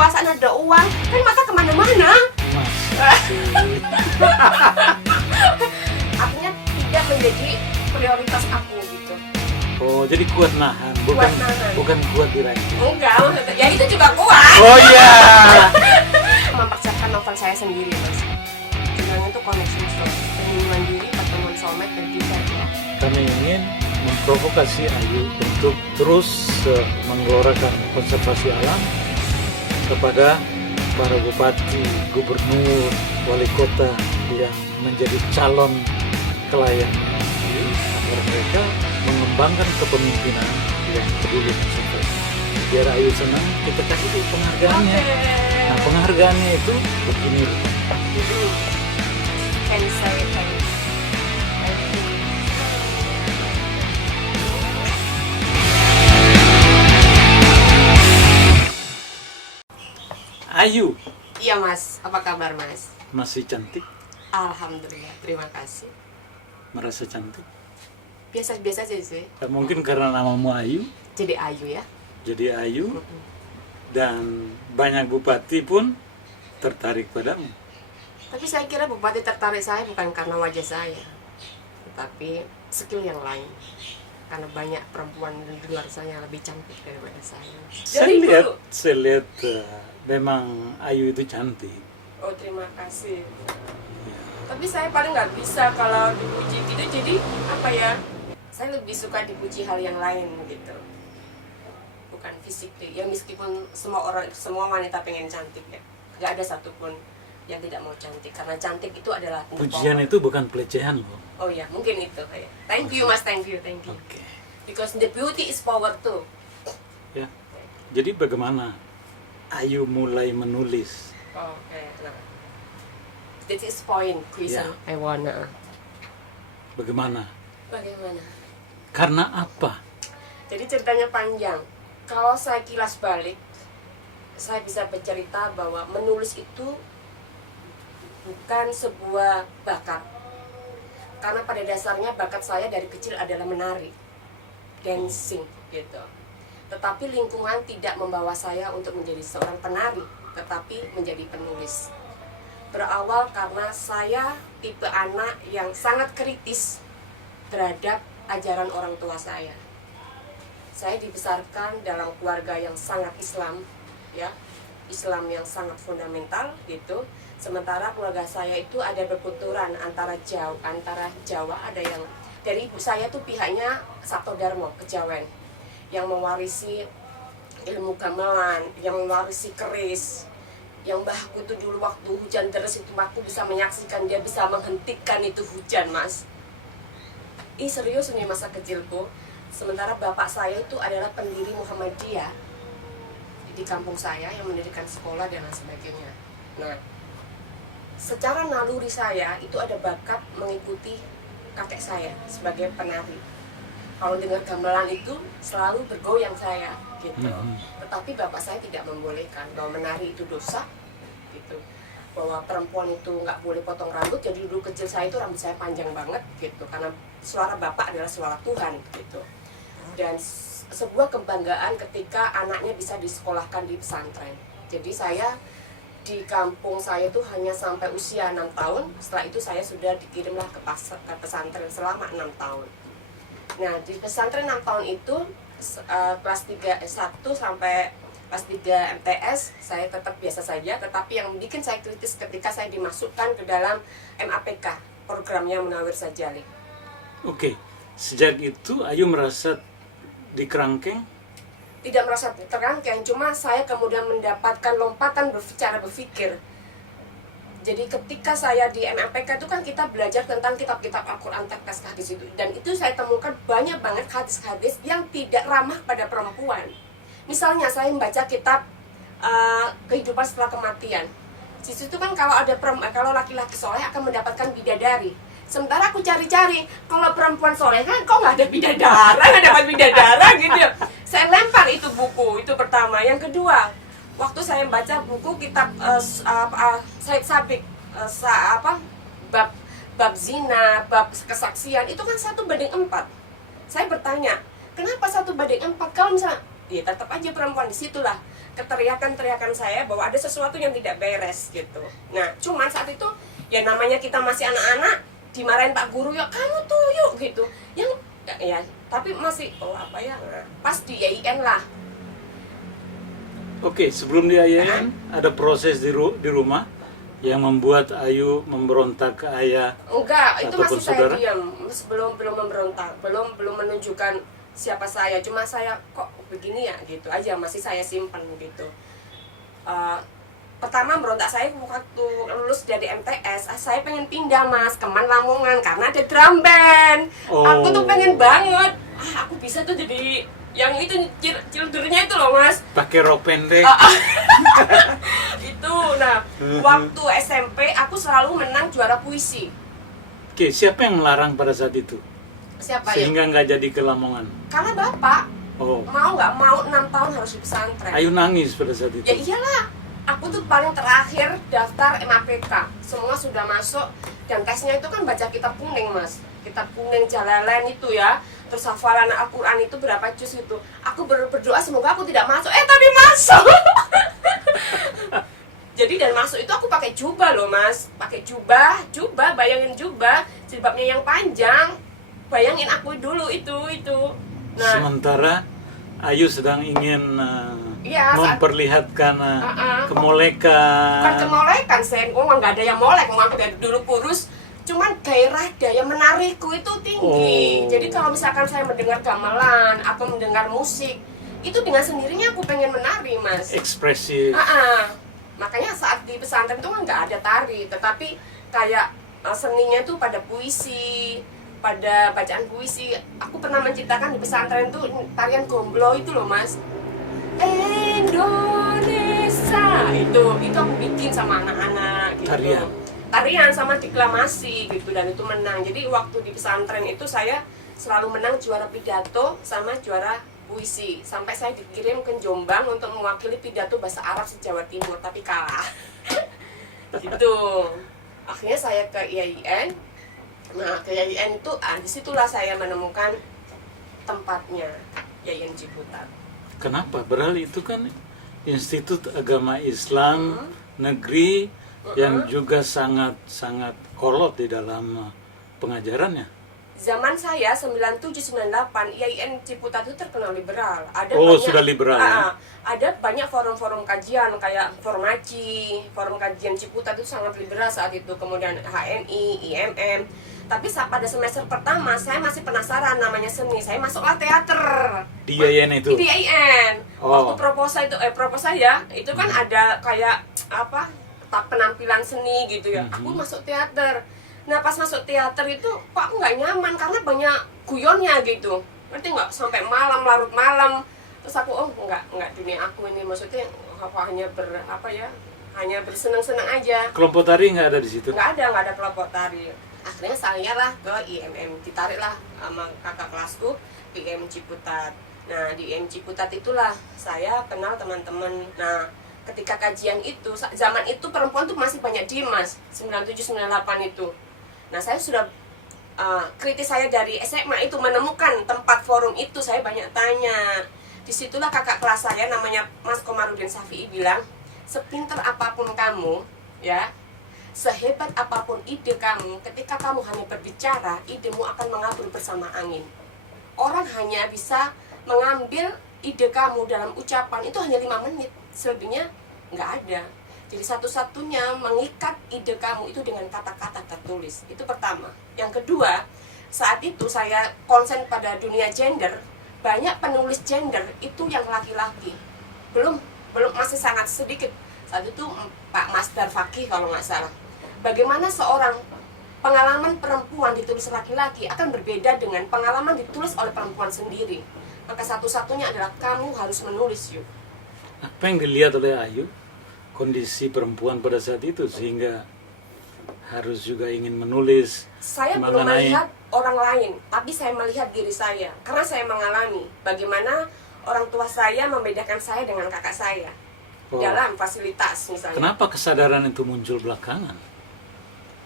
kekuasaan, ada uang, kan mata kemana-mana. Artinya tidak menjadi prioritas aku gitu. Oh, jadi kuat nahan, bukan kuat dirancang. Enggak, maksudnya, ya itu juga kuat. Oh iya. Mempersiapkan novel saya sendiri, Mas. Judulnya itu Connection Story, penemuan diri, pertemuan soulmate, dan tidak ya. Kami ingin memprovokasi Ayu untuk terus menggelorakan konservasi alam kepada para bupati, gubernur, wali kota yang menjadi calon klien Ayu, agar mereka mengembangkan kepemimpinan yang peduli konservasi. Biar Ayu senang, kita kasih dulu penghargaannya. Nah, penghargaannya itu begini. Can say thank you. Ayu Iya Mas, apa kabar Mas? masih cantik, Alhamdulillah, terima kasih. merasa cantik. Biasa-biasa aja sih. Mungkin karena namamu Ayu, Jadi Ayu ya. jadi Ayu, dan banyak bupati pun tertarik padamu. Tapi saya kira bupati tertarik saya bukan karena wajah saya, tetapi skill yang lain. Karena banyak perempuan di luar sana lebih cantik daripada saya. Saya lihat memang Ayu itu cantik. Oh terima kasih. Tapi saya paling nggak bisa kalau dipuji gitu. Jadi apa ya? Saya lebih suka dipuji hal yang lain gitu. Bukan fisik deh. Ya meskipun semua wanita pengen cantik ya. Nggak ada satupun yang tidak mau cantik. Karena cantik itu adalah Pujian itu bukan pelecehan loh. Oh ya, mungkin itu kayak. Thank you Mas, thank you. Oke. Because the beauty is power too. Ya. Jadi bagaimana Ayu mulai menulis? Oh, okay. Nah. This is point question I wanna. Bagaimana? Bagaimana? Karena apa? Jadi ceritanya panjang. Kalau saya kilas balik, saya bisa bercerita bahwa menulis itu bukan sebuah bakat. Karena pada dasarnya bakat saya dari kecil adalah menari, dancing gitu. Tetapi lingkungan tidak membawa saya untuk menjadi seorang penari, tetapi menjadi penulis. Berawal karena saya tipe anak yang sangat kritis terhadap ajaran orang tua saya. Saya dibesarkan dalam keluarga yang sangat Islam, ya, Islam yang sangat fundamental gitu. Sementara keluarga saya itu ada berputuran antara Jawa, ada yang dari ibu saya tuh pihaknya Sabto Darmo Kejawen, yang mewarisi ilmu gamelan, yang mewarisi keris, yang mbahku tuh dulu waktu hujan deras itu aku bisa menyaksikan dia bisa menghentikan itu hujan Mas. Ih serius ini masa kecilku. Sementara bapak saya itu adalah pendiri Muhammadiyah di kampung saya yang mendirikan sekolah dan lain sebagainya. Nah, secara naluri saya itu ada bakat mengikuti kakek saya sebagai penari. Kalau dengar gamelan itu selalu bergoyang saya gitu. Tetapi bapak saya tidak membolehkan bahwa menari itu dosa gitu. Bahwa perempuan itu nggak boleh potong rambut. Jadi dulu kecil saya itu rambut saya panjang banget gitu. Karena suara bapak adalah suara Tuhan gitu. Dan sebuah kebanggaan ketika anaknya bisa disekolahkan di pesantren. Jadi saya di kampung saya itu hanya sampai usia 6 tahun. Setelah itu saya sudah dikirimlah ke pesantren selama 6 tahun. Nah di pesantren 6 tahun itu kelas 1 sampai kelas 3 MTS saya tetap biasa saja. Tetapi yang bikin saya kritis ketika saya dimasukkan ke dalam MAPK, programnya Munawir Sajali. Oke, sejak itu Ayu merasa dikerangkeng? Tidak merasa terangkeng, cuma saya kemudian mendapatkan lompatan cara berpikir. Jadi ketika saya di MMPK itu kan kita belajar tentang kitab-kitab Al-Quran, teks hadis itu. Dan itu saya temukan banyak banget hadis-hadis yang tidak ramah pada perempuan. Misalnya saya membaca kitab kehidupan setelah kematian. Di situ kan kalau laki-laki soleh akan mendapatkan bidadari. Sementara aku cari-cari, kalau perempuan soleh kan kok nggak ada nggak dapat bidadara gitu. Saya lempar itu buku, itu pertama. Yang kedua, waktu saya baca buku kitab Said Sabiq, bab zina, bab kesaksian, itu kan 1:4. Saya bertanya, kenapa 1:4? Kalau misalnya, ya tetap aja perempuan disitulah. keteriakan-teriakan saya bahwa ada sesuatu yang tidak beres gitu. Nah, cuman saat itu ya namanya kita masih anak-anak, dimarahin Pak Guru, ya kamu tuh yuk gitu. Yang ya tapi masih apa ya, pas di IAIN lah. Oke, sebelum di IAIN ada proses di rumah yang membuat Ayu memberontak ke ayah. Enggak, itu ataupun masih saya saudara? diam, belum memberontak, belum menunjukkan siapa saya, cuma saya kok begini ya gitu aja, masih saya simpan gitu. Pertama berontak saya waktu lulus dari MTS, saya pengen pindah Mas ke Lamongan karena ada drum band. Aku tuh pengen banget, aku bisa tuh jadi yang itu childernya itu loh Mas. Pakai rok pendek. Itu, nah waktu SMP aku selalu menang juara puisi. Oke, siapa yang melarang pada saat itu? Siapa ya? Sehingga nggak jadi ke Lamongan. Karena bapak Oh, mau nggak mau 6 tahun harus di pesantren. Ayu nangis pada saat itu. Ya iyalah, aku tuh paling terakhir daftar MAPK. Semua sudah masuk dan tesnya itu kan baca kitab kuning Mas. Kitab kuning Jalalain itu ya. Terus hafalan Al-Quran itu berapa juz itu. Aku berdoa semoga aku tidak masuk. Tapi masuk. Jadi dan masuk itu aku pakai jubah loh Mas. Pakai jubah, bayangin jubah, jilbabnya yang panjang. Bayangin aku dulu itu. Nah, Sementara Ayu sedang ingin iya, memperlihatkan kemolekan. bukan kemolekan, saya nggak ada yang molek, aku dari dulu kurus, cuman gairah daya menarikku itu tinggi. Jadi kalau misalkan saya mendengar gamelan atau mendengar musik, itu dengan sendirinya aku pengen menari Mas. Ekspresif. Makanya saat di pesantren itu kan nggak ada tari, tetapi kayak seninya itu pada puisi, pada bacaan puisi. Aku pernah menciptakan di pesantren tuh tarian gomblo itu loh Mas. Indonesia itu aku bikin sama anak-anak gitu. Tarian sama deklamasi gitu, dan itu menang. Jadi waktu di pesantren itu saya selalu menang juara pidato sama juara puisi. Sampai saya dikirim ke Jombang untuk mewakili pidato bahasa Arab se-Jawa Timur, tapi kalah. Gitu. Akhirnya saya ke IAIN. Nah, ke IAIN itu, disitulah saya menemukan tempatnya, IAIN Ciputat. Kenapa? Berarti itu kan Institut Agama Islam negeri yang juga sangat kolot di dalam pengajarannya. Zaman saya 97-98 IAIN Ciputat itu terkenal liberal. Ada sudah liberal. Ya? Ada banyak forum-forum kajian kayak Formaci, forum kajian Ciputat itu sangat liberal saat itu. Kemudian HNI, IMM. Tapi pada semester pertama saya masih penasaran namanya seni. Saya masuklah teater. Di IAIN itu. Di IAIN. Waktu proposal ya, itu kan ada kayak penampilan seni gitu ya. Aku masuk teater. Nah pas masuk teater itu kok aku nggak nyaman karena banyak guyonnya gitu, ngerti nggak, sampai malam, larut malam. Terus aku nggak dunia aku ini, maksudnya hanya bersenang-senang aja. Kelompok tari nggak ada di situ? Nggak ada kelompok tari. Akhirnya saya lah ke IMM, ditariklah sama kakak kelasku di IMM Ciputat. Nah di IMM Ciputat itulah saya kenal teman-teman. Nah ketika kajian itu, zaman itu perempuan tuh masih banyak di Mas, 97-98 itu. Nah saya sudah kritis saya dari SMA itu menemukan tempat forum itu, saya banyak tanya. Disitulah kakak kelas saya namanya Mas Komarudin Safi'i bilang, sepinter apapun kamu ya, sehebat apapun ide kamu, ketika kamu hanya berbicara, idemu akan mengabur bersama angin. Orang hanya bisa mengambil ide kamu dalam ucapan itu hanya 5 menit, selebihnya nggak ada. Jadi satu-satunya mengikat ide kamu itu dengan kata-kata tertulis. Itu pertama. Yang kedua, saat itu saya konsen pada dunia gender. Banyak penulis gender itu yang laki-laki. Belum masih sangat sedikit. Saat itu Pak Masdar Fakih kalau nggak salah. Bagaimana seorang pengalaman perempuan ditulis laki-laki akan berbeda dengan pengalaman ditulis oleh perempuan sendiri. Maka satu-satunya adalah kamu harus menulis yuk. Apa yang dilihat oleh Ayu kondisi perempuan pada saat itu sehingga harus juga ingin menulis? Saya belum melihat orang lain, tapi saya melihat diri saya karena saya mengalami bagaimana orang tua saya membedakan saya dengan kakak saya dalam fasilitas misalnya. Kenapa kesadaran itu muncul belakangan?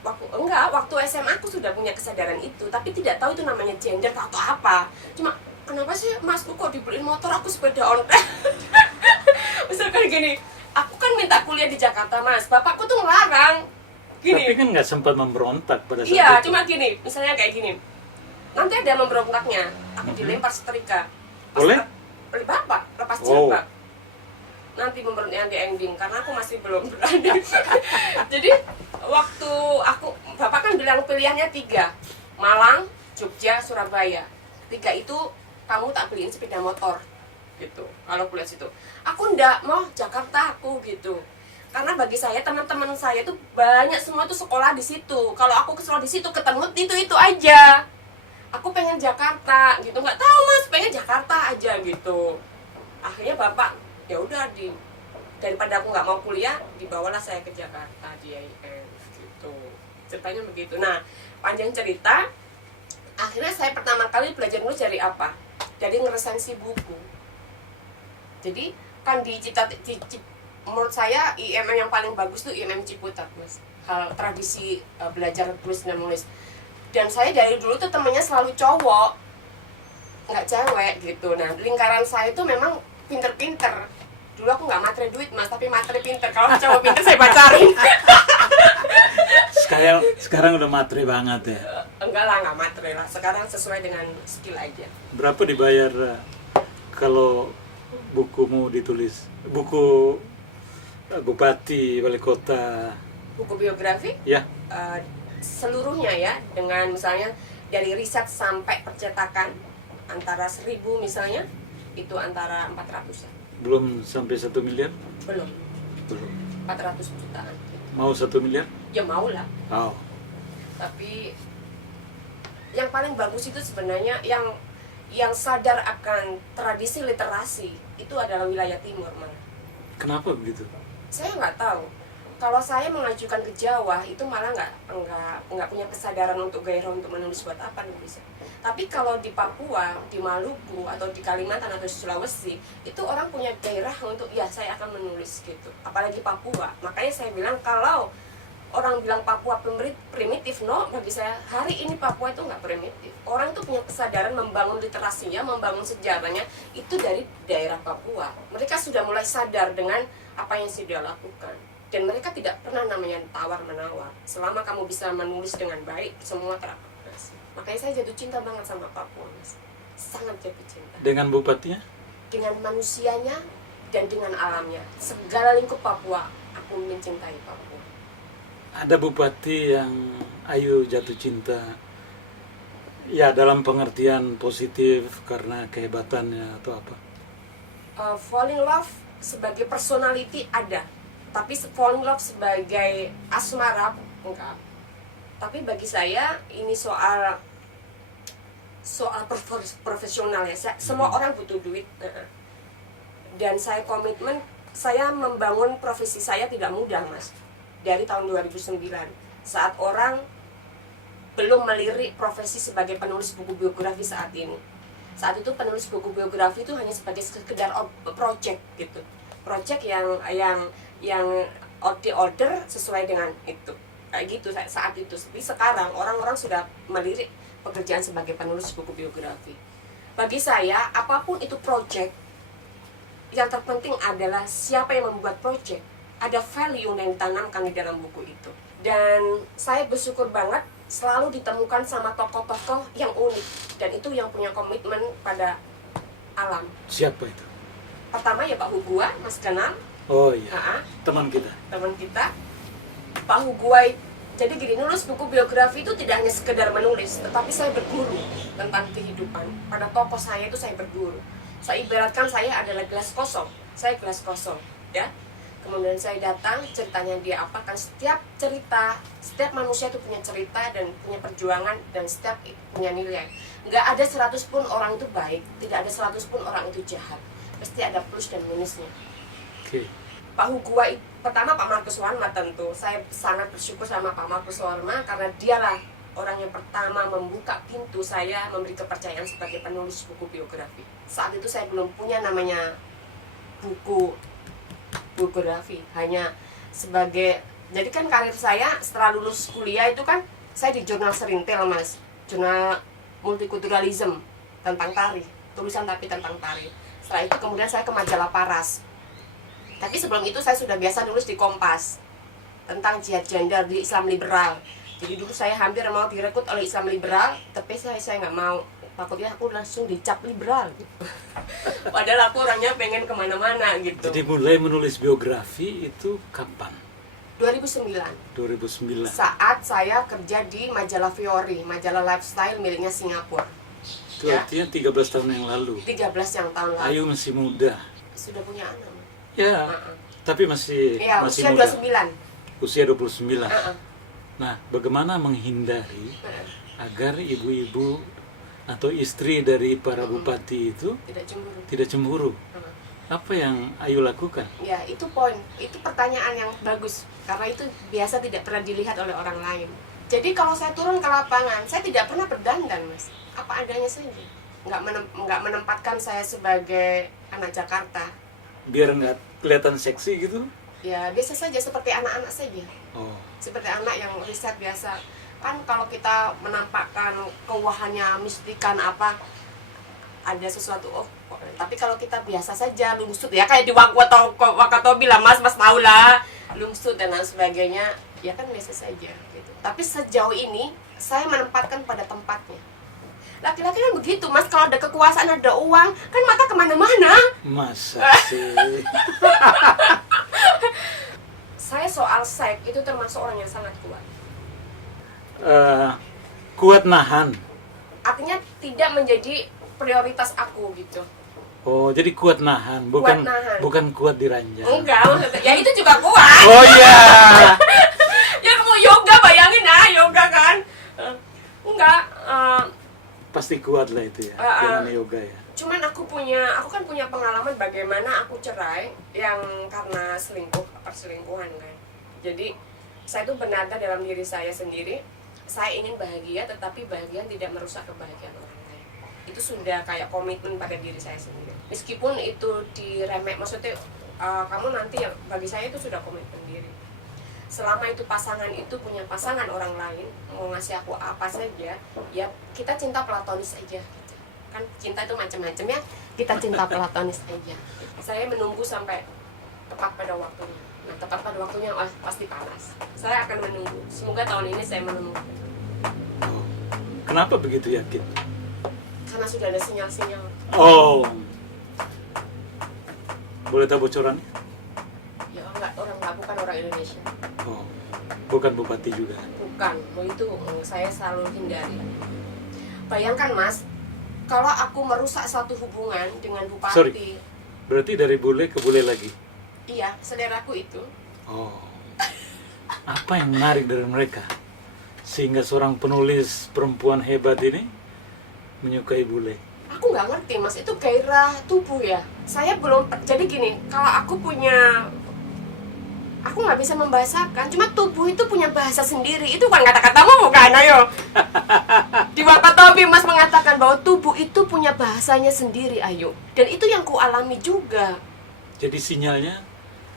Waktu SMA aku sudah punya kesadaran itu, tapi tidak tahu itu namanya gender atau apa. Cuma kenapa sih masku kok dibeliin motor, aku sepeda ontel. Misalkan gini, aku kan minta kuliah di Jakarta mas, bapakku tuh ngelarang gini. Tapi kan nggak sempat memberontak pada saat Iya, itu. cuma gini, misalnya kayak gini, nanti ada memberontaknya, aku dilempar setrika. Oleh? Oleh bapak, lepas Wow. jilbab. Nanti memberontaknya di ending, karena aku masih belum berani. Jadi waktu bapak kan bilang pilihannya 3, Malang, Jogja, Surabaya. 3 itu kamu tak beliin sepeda motor, gitu. Kalau kuliah situ, aku ndak mau Jakarta aku gitu. Karena bagi saya teman-teman saya itu banyak semua tuh sekolah di situ. Kalau aku ke sekolah di situ ketemu itu aja. Aku pengen Jakarta gitu, nggak tahu mas, pengen Jakarta aja gitu. Akhirnya bapak ya udah daripada aku nggak mau kuliah, dibawalah saya ke Jakarta di IAIN gitu. Ceritanya begitu. Nah, panjang cerita, akhirnya saya pertama kali belajar nulis dari apa? Dari ngeresensi buku. Jadi kan menurut saya IMM yang paling bagus tuh IMM Ciputat mas. Hal tradisi belajar tulis dan menulis. Dan saya dari dulu tuh temennya selalu cowok, nggak cewek gitu. Nah, lingkaran saya tuh memang pinter-pinter. Dulu aku nggak matre duit mas, tapi matre pinter. Kalau cowok pinter saya pacarin. Sekarang udah materi banget ya. Enggak lah, nggak matre lah. Sekarang sesuai dengan skill aja. Berapa dibayar kalau bukumu ditulis? Buku bupati, wali kota. Buku biografi? Ya. Seluruhnya ya, dengan misalnya dari riset sampai percetakan antara 1000 misalnya, itu antara 400 ya. Belum sampai 1 miliar? Belum, Belum. 400 jutaan. Mau 1 miliar? Ya mau lah. Oh. Tapi yang paling bagus itu sebenarnya yang sadar akan tradisi literasi itu adalah wilayah timur malah. Kenapa begitu? Saya nggak tahu. Kalau saya mengajukan ke Jawa itu malah nggak punya kesadaran untuk gairah untuk menulis, buat apa nulis. Tapi kalau di Papua, di Maluku atau di Kalimantan atau di Sulawesi itu orang punya gairah untuk ya saya akan menulis gitu. Apalagi Papua. Makanya saya bilang kalau orang bilang Papua primitif, no, bagi saya hari ini Papua itu nggak primitif. Orang itu punya kesadaran membangun literasinya, membangun sejarahnya itu dari daerah Papua. Mereka sudah mulai sadar dengan apa yang sudah lakukan. Dan mereka tidak pernah namanya tawar-menawar. Selama kamu bisa menulis dengan baik, semua terakomodasi. Makanya saya jatuh cinta banget sama Papua, mas. Sangat jatuh cinta. Dengan bupatinya? Dengan manusianya dan dengan alamnya. Segala lingkup Papua, aku mencintai Papua. Ada bupati yang Ayu jatuh cinta, ya dalam pengertian positif karena kehebatannya atau apa? Fall in love sebagai personality ada, tapi fall in love sebagai asmara enggak. Tapi bagi saya ini soal profesional ya. Semua orang butuh duit, dan saya komitmen, saya membangun profesi saya tidak mudah mas. Dari tahun 2009 saat orang belum melirik profesi sebagai penulis buku biografi saat ini. Saat itu penulis buku biografi itu hanya sebagai sekedar project gitu, project yang order sesuai dengan itu, kayak gitu saat itu. Tapi sekarang orang-orang sudah melirik pekerjaan sebagai penulis buku biografi. Bagi saya apapun itu project, yang terpenting adalah siapa yang membuat project, ada value yang ditanamkan di dalam buku itu. Dan saya bersyukur banget selalu ditemukan sama tokoh-tokoh yang unik, dan itu yang punya komitmen pada alam. Siapa itu? Pertama ya Pak Hugua, Mas kenal. Oh iya, teman kita. Teman kita Pak Hugua. Jadi gini, nulis buku biografi itu tidak hanya sekedar menulis, tetapi saya berguru tentang kehidupan. Pada tokoh saya itu saya berguru. Saya ibaratkan saya adalah gelas kosong, saya gelas kosong ya. Kemudian saya datang, ceritanya dia apa, kan setiap cerita, setiap manusia itu punya cerita dan punya perjuangan, dan setiap punya nilai. Nggak ada 100 pun orang itu baik, tidak ada 100 pun orang itu jahat. Pasti ada plus dan minusnya. Oke. Pak Hugua, pertama Pak Markus Warma tentu. Saya sangat bersyukur sama Pak Markus Warma karena dialah orang yang pertama membuka pintu saya memberi kepercayaan sebagai penulis buku biografi. Saat itu saya belum punya namanya buku biografi, hanya sebagai, jadi kan karir saya setelah lulus kuliah itu kan saya di jurnal Serintil mas, jurnal multikulturalisme tentang tari. tulisan tapi tentang tari. Setelah itu kemudian saya ke majalah Paras. Tapi sebelum itu saya sudah biasa nulis di Kompas tentang jihad gender di Islam liberal. Jadi dulu saya hampir mau direkrut oleh Islam liberal, tapi saya nggak mau. Takutnya aku langsung dicap liberal gitu. Padahal aku orangnya pengen kemana-mana gitu. Jadi mulai menulis biografi itu kapan? 2009. 2009. Saat saya kerja di majalah Fiori, majalah lifestyle miliknya Singapura. Itu artinya 13 tahun yang lalu. 13 yang tahun lalu. Ayu masih muda. Sudah punya anak. Ya, tapi masih usia muda. 29. Usia 29. Nah, bagaimana menghindari agar ibu-ibu atau istri dari para bupati itu tidak cemburu? Apa yang Ayu lakukan? Ya, itu poin. Itu pertanyaan yang bagus. Karena itu biasa tidak pernah dilihat oleh orang lain. Jadi kalau saya turun ke lapangan, saya tidak pernah berdandan, Mas. Apa adanya saja. Nggak menempatkan saya sebagai anak Jakarta. Biar nggak kelihatan seksi gitu? Ya, biasa saja. Seperti anak-anak saja. Oh. Seperti anak yang riset biasa. Kan kalau kita menampakkan keuahannya, mistikan apa, ada sesuatu, tapi kalau kita biasa saja lungsut ya kayak di Wakatobi lah, mas tahu lah, lungsut dan lain sebagainya, ya kan biasa saja gitu. Tapi sejauh ini saya menempatkan pada tempatnya. Laki-laki kan begitu, Mas, kalau ada kekuasaan, ada uang, kan mata kemana-mana. Masa sih? Saya soal seks itu termasuk orang yang sangat kuat. Kuat nahan. Artinya tidak menjadi prioritas aku gitu. Oh, jadi kuat nahan, bukan kuat diranjang. Enggak, maksudnya, ya itu juga kuat. Oh iya. Ya kamu yoga, bayangin yoga kan. Enggak. Pasti kuat lah itu ya, dengan yoga ya. Cuman aku kan punya pengalaman bagaimana aku cerai yang karena perselingkuhan kan. Jadi saya tuh bernada dalam diri saya sendiri. Saya ingin bahagia, tetapi bahagia tidak merusak kebahagiaan orang lain. Itu sudah kayak komitmen pada diri saya sendiri. Meskipun itu diremek, maksudnya kamu nanti yang bagi saya itu sudah komitmen diri. Selama itu pasangan itu punya pasangan orang lain, mau ngasih aku apa saja, ya kita cinta platonis aja. Gitu. Kan cinta itu macam-macam ya, kita cinta platonis aja. Saya menunggu sampai tepat pada waktunya. Nah, tepat pada waktunya pasti panas. Saya akan menunggu. Semoga tahun ini saya menunggu. Oh. Kenapa begitu yakin? Karena sudah ada sinyal-sinyal. Oh. Boleh tahu bocorannya? Ya bukan orang Indonesia. Oh. Bukan bupati juga. Bukan. Itu saya selalu hindari. Bayangkan, Mas, kalau aku merusak satu hubungan dengan bupati. Sorry. Berarti dari bule ke bule lagi? Iya, saudaraku itu. Oh. Apa yang menarik dari mereka? Sehingga seorang penulis perempuan hebat ini menyukai bule. Aku nggak ngerti, Mas. Itu gairah tubuh ya. Saya belum. Jadi gini, kalau aku nggak bisa membahasakan. Cuma tubuh itu punya bahasa sendiri. Itu bukan kata-katamu, bukan? Ayo. Di Wakatobi, Mas mengatakan bahwa tubuh itu punya bahasanya sendiri, ayo. Dan itu yang ku alami juga. Jadi sinyalnya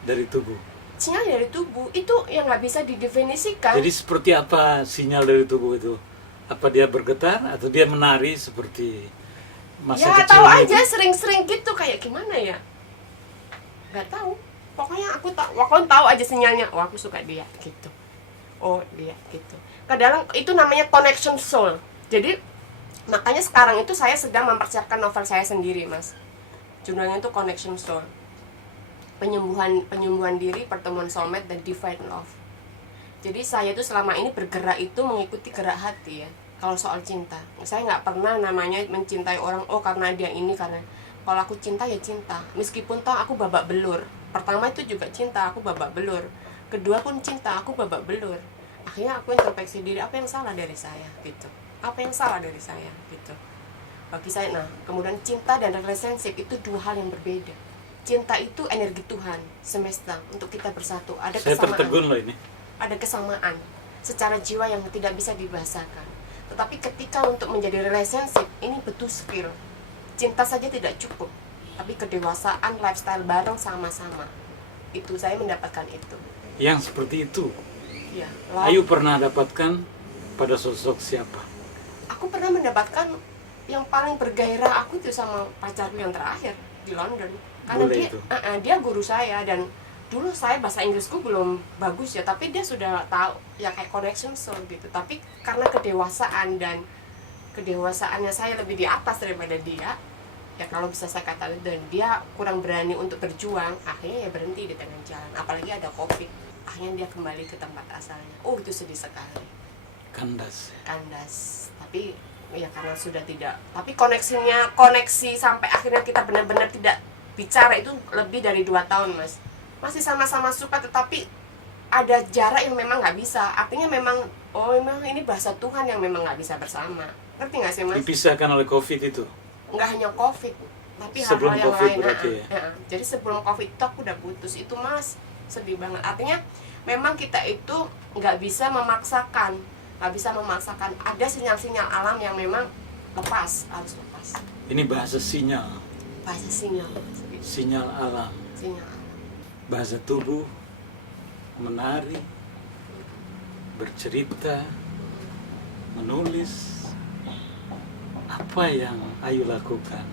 dari tubuh. Sinyal dari tubuh itu yang nggak bisa didefinisikan. Jadi seperti apa sinyal dari tubuh itu? Apa dia bergetar atau dia menari seperti masa ya, kecil? tahu aja sering-sering gitu, kayak gimana ya? Nggak tahu. Pokoknya aku tahu aja sinyalnya. Oh, aku suka dia gitu. Oh, dia gitu. Kadang itu namanya connection soul. Jadi makanya sekarang itu saya sedang mempersiapkan novel saya sendiri, Mas. Judulnya itu Connection Soul. Penyembuhan diri, pertemuan soulmate, dan divine love. Jadi saya itu selama ini bergerak itu mengikuti gerak hati ya. Kalau soal cinta, saya nggak pernah namanya mencintai orang karena dia ini, karena kalau aku cinta ya cinta. Meskipun toh aku babak belur. Pertama itu juga cinta, aku babak belur. Kedua pun cinta, aku babak belur. Akhirnya aku introspeksi diri, apa yang salah dari saya gitu. Apa yang salah dari saya gitu. Bagi saya, kemudian cinta dan relationship itu dua hal yang berbeda. Cinta itu energi Tuhan, semesta, untuk kita bersatu. Ada kesamaan. Saya tertegun loh ini. Ada kesamaan secara jiwa yang tidak bisa dibahasakan. Tetapi ketika untuk menjadi relationship, ini butuh skill. Cinta saja tidak cukup, tapi kedewasaan, lifestyle bareng sama-sama. Itu saya mendapatkan itu. Yang seperti itu. Ya, Ayu pernah dapatkan pada sosok siapa? Aku pernah mendapatkan yang paling bergairah aku itu sama pacarku yang terakhir di London, karena Boleh dia itu. dia guru saya, dan dulu saya bahasa Inggrisku belum bagus ya, tapi dia sudah tahu ya kayak connection so gitu. Tapi karena kedewasaannya saya lebih di atas daripada dia, ya kalau bisa saya katakan, dan dia kurang berani untuk berjuang, akhirnya ya berhenti di tengah jalan. Apalagi ada COVID, akhirnya dia kembali ke tempat asalnya. Oh, itu sedih sekali, Kandas. tapi ya karena sudah tidak, tapi koneksi sampai akhirnya kita benar-benar tidak bicara itu lebih dari 2 tahun, Mas. Masih sama-sama suka, tetapi ada jarak yang memang nggak bisa. Artinya memang memang ini bahasa Tuhan yang memang nggak bisa bersama. Ngerti nggak sih, Mas? Dipisahkan oleh COVID itu. Nggak hanya COVID, tapi Sebelum hal-hal yang COVID lain. berarti ya? Jadi sebelum COVID itu aku udah putus itu, Mas. Sedih banget. Artinya memang kita itu nggak bisa memaksakan. Ada sinyal-sinyal alam yang memang harus lepas. Ini bahasa sinyal. Bahasa sinyal. Sinyal alam. Sinyal alam. Bahasa tubuh, menari, bercerita, menulis. Apa yang Ayu lakukan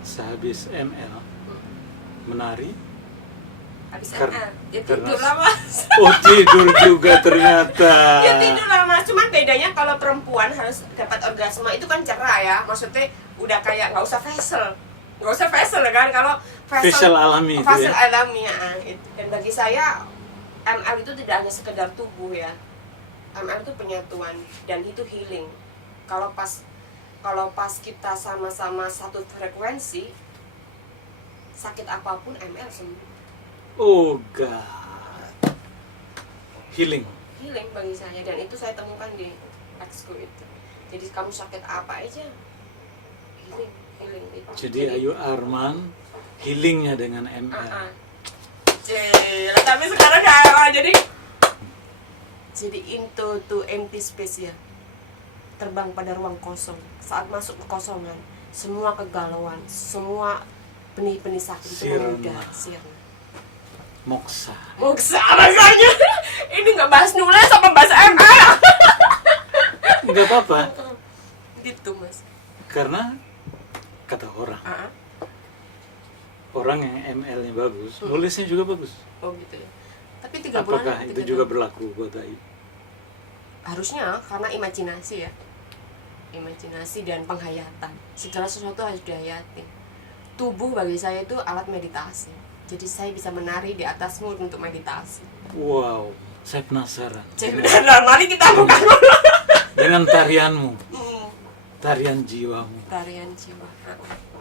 sehabis ML? Menari? Habis Karena- ya tidur lah, Mas. Oh, tidur juga ternyata. Ya tidur lah, Mas. Cuman bedanya kalau perempuan harus dapat orgasme itu kan cerah ya. Maksudnya udah kayak nggak usah facial kan. Kalau Facial alami itu facial ya? alami ya. Dan bagi saya ML itu tidak hanya sekedar tubuh ya. ML itu penyatuan dan itu healing. Kalau pas kita sama-sama satu frekuensi, sakit apapun ML sembuh. Oh God. Healing. Healing bagi saya, dan itu saya temukan di exco itu. Jadi kamu sakit apa aja, healing itu. Jadi Ayu Arman healingnya dengan ML. Tapi sekarang kayak jadi into to empty space ya. Terbang pada ruang kosong. Saat masuk ke kosongan, semua kegalauan, semua benih-benih sakit itu Sirna. memudar, sirna. Moksa. Rasanya. Ini nggak bahas nulis apa bahas ML. Enggak apa-apa. Gitu, Mas. Karena kata orang yang ML-nya bagus, nulisnya juga bagus. Oh gitu ya. Tapi 3 bulan. Apakah itu juga berlaku buat Ayu? Harusnya, karena imajinasi ya. Imajinasi dan penghayatan. Segala sesuatu harus dihayati. Tubuh bagi saya itu alat meditasi. Jadi saya bisa menari di atas mood untuk meditasi. Wow, saya penasaran. Jadi benar, mari kita bukan Dengan tarianmu, tarian jiwamu. tarian jiwa.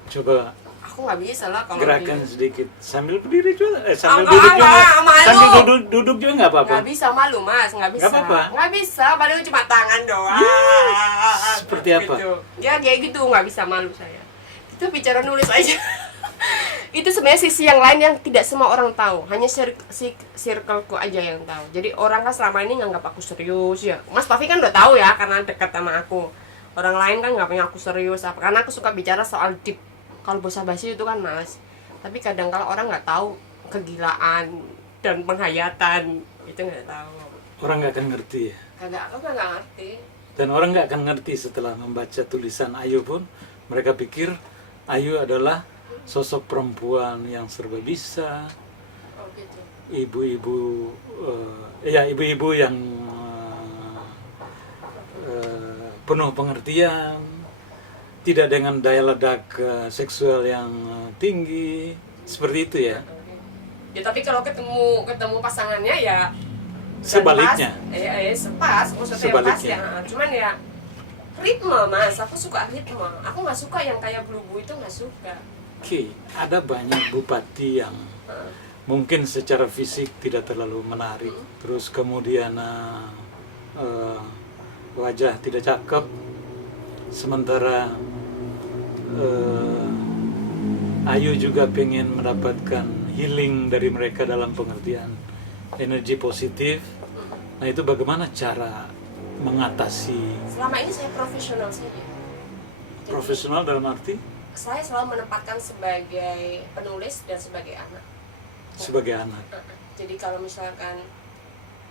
Coba Aku nggak bisa lah kalau gerakan gini. sedikit sambil berdiri juga, Enggak, duduk juga. malu. Sambil duduk juga nggak apa-apa. Nggak bisa, malu, Mas, nggak bisa. Nggak apa-apa. Nggak bisa, padahal cuma tangan doang. Seperti apa? Gitu. Ya kayak gitu, nggak bisa, malu saya. Itu bicara nulis aja. Itu sebenarnya sisi yang lain yang tidak semua orang tahu, hanya circleku aja yang tahu. Jadi orang kan selama ini nganggap aku serius ya. Mas Taufik kan udah tahu ya karena dekat sama aku. Orang lain kan nggak punya aku serius apa, karena aku suka bicara soal deep. Kalau basa-basi itu kan males. Tapi kadang kalau orang nggak tahu kegilaan dan penghayatan itu nggak tahu. Orang nggak akan ngerti ya. Aku nggak ngerti. Dan orang nggak akan ngerti setelah membaca tulisan Ayu pun, mereka pikir Ayu adalah sosok perempuan yang serba bisa, Oh gitu. ibu-ibu yang penuh pengertian, tidak dengan daya ledak seksual yang tinggi, seperti itu ya. Ya tapi kalau ketemu pasangannya ya Sebaliknya. Sepas, maksudnya Sebaliknya. pas ya. Cuman ya ritme, Mas, aku suka ritme. Aku nggak suka yang kayak blubu itu, nggak suka. Oke, ada banyak bupati yang mungkin secara fisik tidak terlalu menarik, terus kemudian wajah tidak cakep, sementara Ayu juga pengen mendapatkan healing dari mereka dalam pengertian energi positif. Nah, itu bagaimana cara mengatasi? Selama ini saya profesional saja. Jadi, Profesional dalam arti saya selalu menempatkan sebagai penulis dan sebagai anak. sebagai anak. Jadi kalau misalkan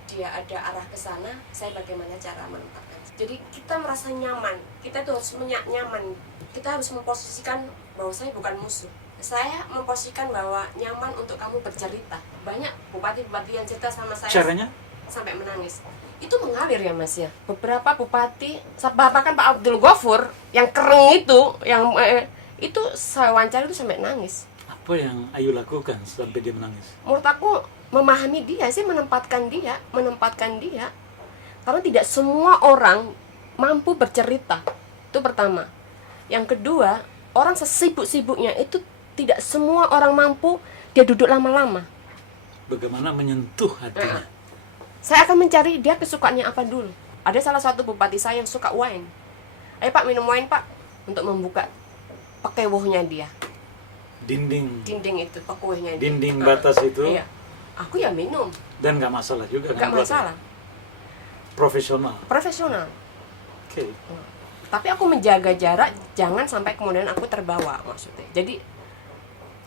dia ada arah ke sana, saya bagaimana cara menempatkan. Jadi kita merasa nyaman, kita tuh harus nyaman kita harus memposisikan bahwa saya bukan musuh. Saya memposisikan bahwa nyaman untuk kamu bercerita. Banyak bupati-bupati yang cerita sama saya Caranya? sampai menangis. Itu mengalir ya Mas ya. Beberapa bupati, bahkan Pak Abdul Ghafur yang kering itu saya wawancara itu sampai nangis. Apa yang Ayu lakukan sampai dia menangis? Menurut aku memahami dia sih, menempatkan dia. Karena tidak semua orang mampu bercerita. Itu pertama. Yang kedua, orang sesibuk-sibuknya itu tidak semua orang mampu dia duduk lama-lama. Bagaimana menyentuh hatinya? Saya akan mencari dia kesukaannya apa dulu. Ada salah satu bupati saya yang suka wine. Ayo Pak, minum wine Pak. Untuk membuka pekewuhnya dia. Dinding Itu, pekewuhnya dia. dinding batas itu. Iya. Aku ya minum. Dan nggak masalah juga. Nggak kan, buat masalah. Profesional. Oke. Tapi aku menjaga jarak, jangan sampai kemudian aku terbawa maksudnya. Jadi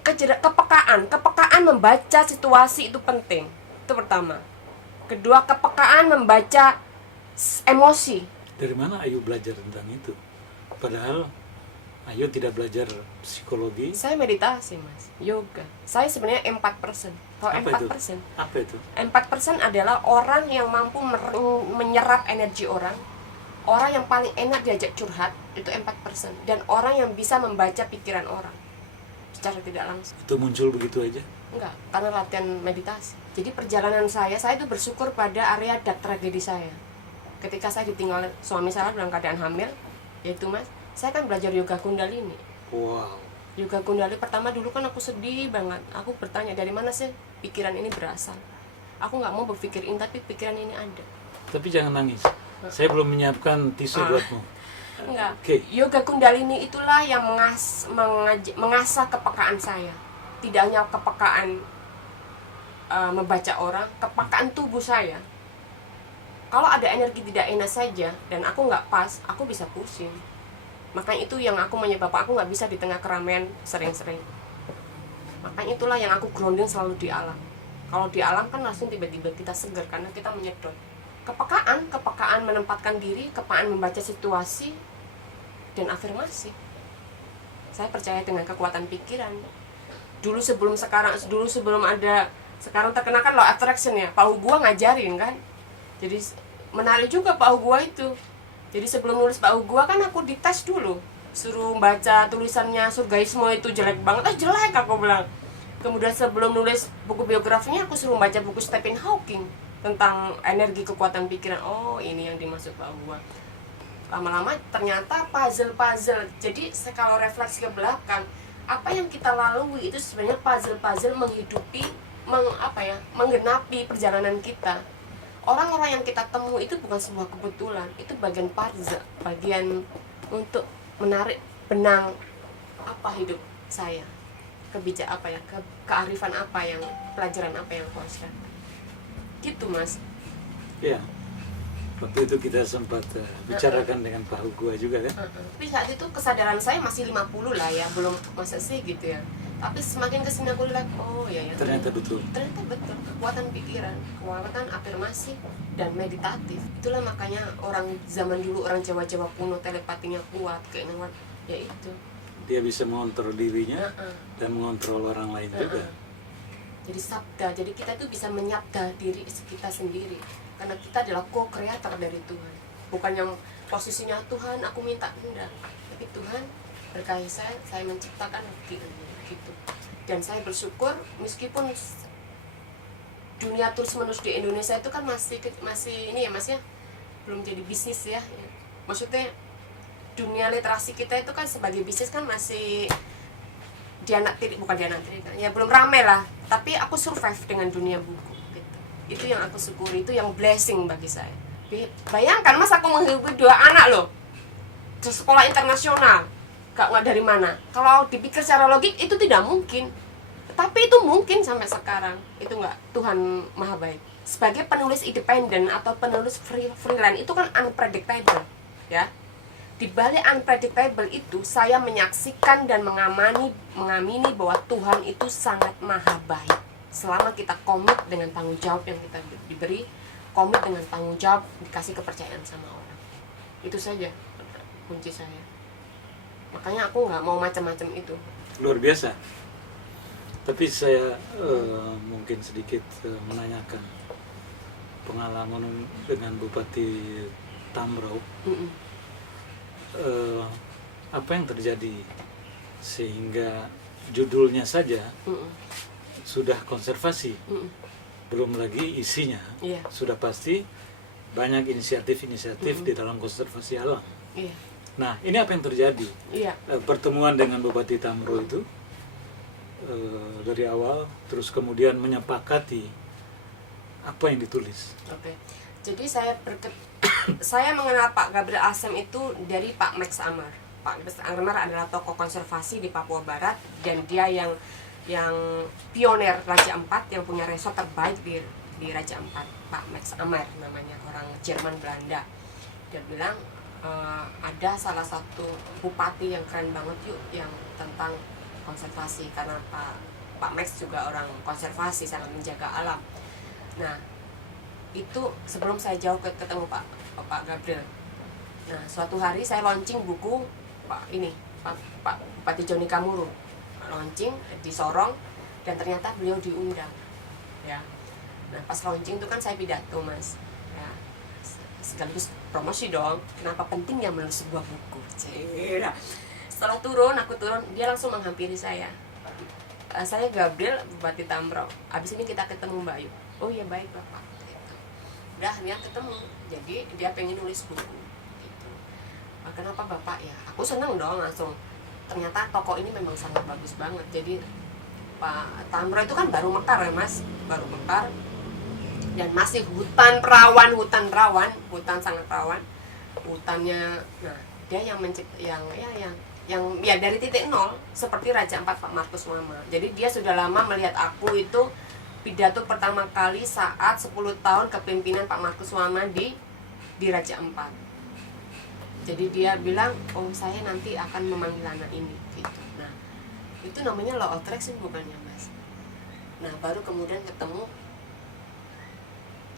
kepekaan membaca situasi itu penting. Itu pertama. Kedua, kepekaan membaca emosi. Dari mana Ayu belajar tentang itu? Padahal Ayu tidak belajar psikologi. Saya meditasi Mas, yoga. Saya sebenarnya 4%. Tahu Apa 4%? Apa itu? 4% adalah orang yang mampu menyerap energi orang. Orang yang paling enak diajak curhat itu 4%. Dan orang yang bisa membaca pikiran orang secara tidak langsung. Itu muncul begitu aja? Enggak, karena latihan meditasi. Jadi perjalanan saya itu bersyukur pada area tragedi saya. Ketika saya ditinggal suami saya dalam keadaan hamil, yaitu Mas, saya kan belajar yoga kundalini. Wow. Yoga kundalini pertama dulu kan aku sedih banget. Aku bertanya dari mana sih pikiran ini berasal. Aku nggak mau berpikir ini, tapi pikiran ini ada. Tapi jangan nangis. Saya belum menyiapkan tisu buatmu. Enggak. Oke. Yoga kundalini itulah yang mengasah kepekaan saya. Tidak hanya kepekaan membaca orang, kepekaan tubuh saya. Kalau ada energi tidak enak saja dan aku nggak pas, aku bisa pusing. Makanya itu yang aku menyebabkan aku nggak bisa di tengah keramaian sering-sering. Makanya itulah yang aku grounding selalu di alam. Kalau di alam kan langsung tiba-tiba kita segar karena kita menyedot. Kepekaan menempatkan diri, kepekaan membaca situasi, dan afirmasi. Saya percaya dengan kekuatan pikiran. Dulu sebelum ada, sekarang terkenal kan law of attraction ya. Pak Hu Gua ngajarin kan. Jadi menarik juga Pak Hu Gua itu. Jadi sebelum nulis Pak Hu Gua kan aku dites dulu. Suruh baca tulisannya surgaisme itu jelek banget. Jelek aku bilang. Kemudian sebelum nulis buku biografinya aku suruh baca buku Stephen Hawking tentang energi kekuatan pikiran. Oh, ini yang dimaksud Pak Hu Gua. Lama-lama ternyata puzzle. Jadi kalau refleksi ke belakang, apa yang kita lalui itu sebenarnya puzzle menghidupi, menggenapi perjalanan kita. Orang-orang yang kita temui itu bukan sebuah kebetulan, itu bagian puzzle, bagian untuk menarik benang apa hidup saya, kearifan apa yang, pelajaran apa yang aku harus dapat. Gitu Mas. Iya. Waktu itu kita sempat bicarakan dengan Pak Hu Gua juga kan. Tapi saat itu kesadaran saya masih 50 lah ya, belum masa sih gitu ya. Tapi semakin kesini aku lihat, oh ya Ternyata betul. Kekuatan pikiran, kekuatan afirmasi dan meditatif. Itulah makanya orang zaman dulu, orang Jawa kuno telepatinya kuat, keinginan ya itu. Dia bisa mengontrol dirinya dan mengontrol orang lain juga. Jadi sabda, jadi kita itu bisa menyabda diri kita sendiri. Karena kita adalah co-creator dari Tuhan. Bukan yang posisinya Tuhan, aku minta, enggak. Tapi Tuhan berkahi saya menciptakan gitu. Dan saya bersyukur meskipun dunia terus-menerus di Indonesia itu kan masih ini ya Mas ya, belum jadi bisnis ya. Maksudnya dunia literasi kita itu kan sebagai bisnis kan masih bukan dianaktiri kan. Ya belum ramai lah, tapi aku survive dengan dunia buku gitu. Itu yang aku syukuri, itu yang blessing bagi saya. Bayangkan Mas, aku menghidupi 2 anak loh, ke sekolah internasional, gak dari mana. Kalau dipikir secara logik itu tidak mungkin, tapi itu mungkin sampai sekarang. Itu nggak, Tuhan maha baik. Sebagai penulis independen atau penulis freelance itu kan unpredictable ya. Di balik unpredictable itu saya menyaksikan dan mengamini bahwa Tuhan itu sangat maha baik. Selama kita komit dengan tanggung jawab yang kita diberi, komit dengan tanggung jawab, dikasih kepercayaan sama orang. Itu saja kunci saya. Makanya aku nggak mau macam-macam itu. Luar biasa. Tapi saya mungkin sedikit menanyakan pengalaman dengan Bupati Tambrauw. Mm-mm. Apa yang terjadi sehingga judulnya saja Mm-mm. sudah konservasi, Mm-mm. belum lagi isinya. Iya. Sudah pasti banyak inisiatif-inisiatif di dalam konservasi alam. Iya. Nah, ini apa yang terjadi? Iya. Pertemuan dengan Bupati Tambrauw itu dari awal, terus kemudian menyepakati apa yang ditulis. Oke. Jadi saya mengenal Pak Gabriel Asem itu dari Pak Max Amar. Pak Max Amar adalah tokoh konservasi di Papua Barat dan dia yang pioner Raja Ampat, yang punya resort terbaik di Raja Ampat. Pak Max Amar namanya, orang Jerman Belanda. Dia bilang ada salah satu bupati yang keren banget yuk, yang tentang konservasi, karena Pak Max juga orang konservasi, sangat menjaga alam. Nah, itu sebelum saya jauh ketemu Pak Gabriel. Nah, suatu hari saya launching buku Pak Bupati Joni Kamuru, launching di Sorong, dan ternyata beliau diundang. Ya. Nah, pas launching itu kan saya pidato, Mas. Ya. Sekaligus promosi dong. Kenapa pentingnya menulis sebuah buku? Cira. Setelah aku turun, dia langsung menghampiri saya. Saya Gabriel, Bupati Tambrauw. Abis ini kita ketemu Mbak Ayu. Oh iya, baik Bapak. Gitu. Udah, dia ketemu. Jadi dia pengen nulis buku. Gitu. Kenapa Bapak? Ya, aku seneng dong langsung. Ternyata toko ini memang sangat bagus banget. Jadi Pak Tambrauw itu kan baru mekar ya Mas, baru mekar. Dan masih hutan rawan, hutan sangat rawan. Hutannya, nah dia yang dari titik nol, seperti Raja Ampat Pak Markus Mama. Jadi dia sudah lama melihat aku itu pidato pertama kali saat 10 tahun kepemimpinan Pak Markus Mama di Raja Ampat. Jadi dia bilang, oh saya nanti akan memanggil anak ini gitu. Nah itu namanya law of attraction bukannya Mas. Nah baru kemudian ketemu,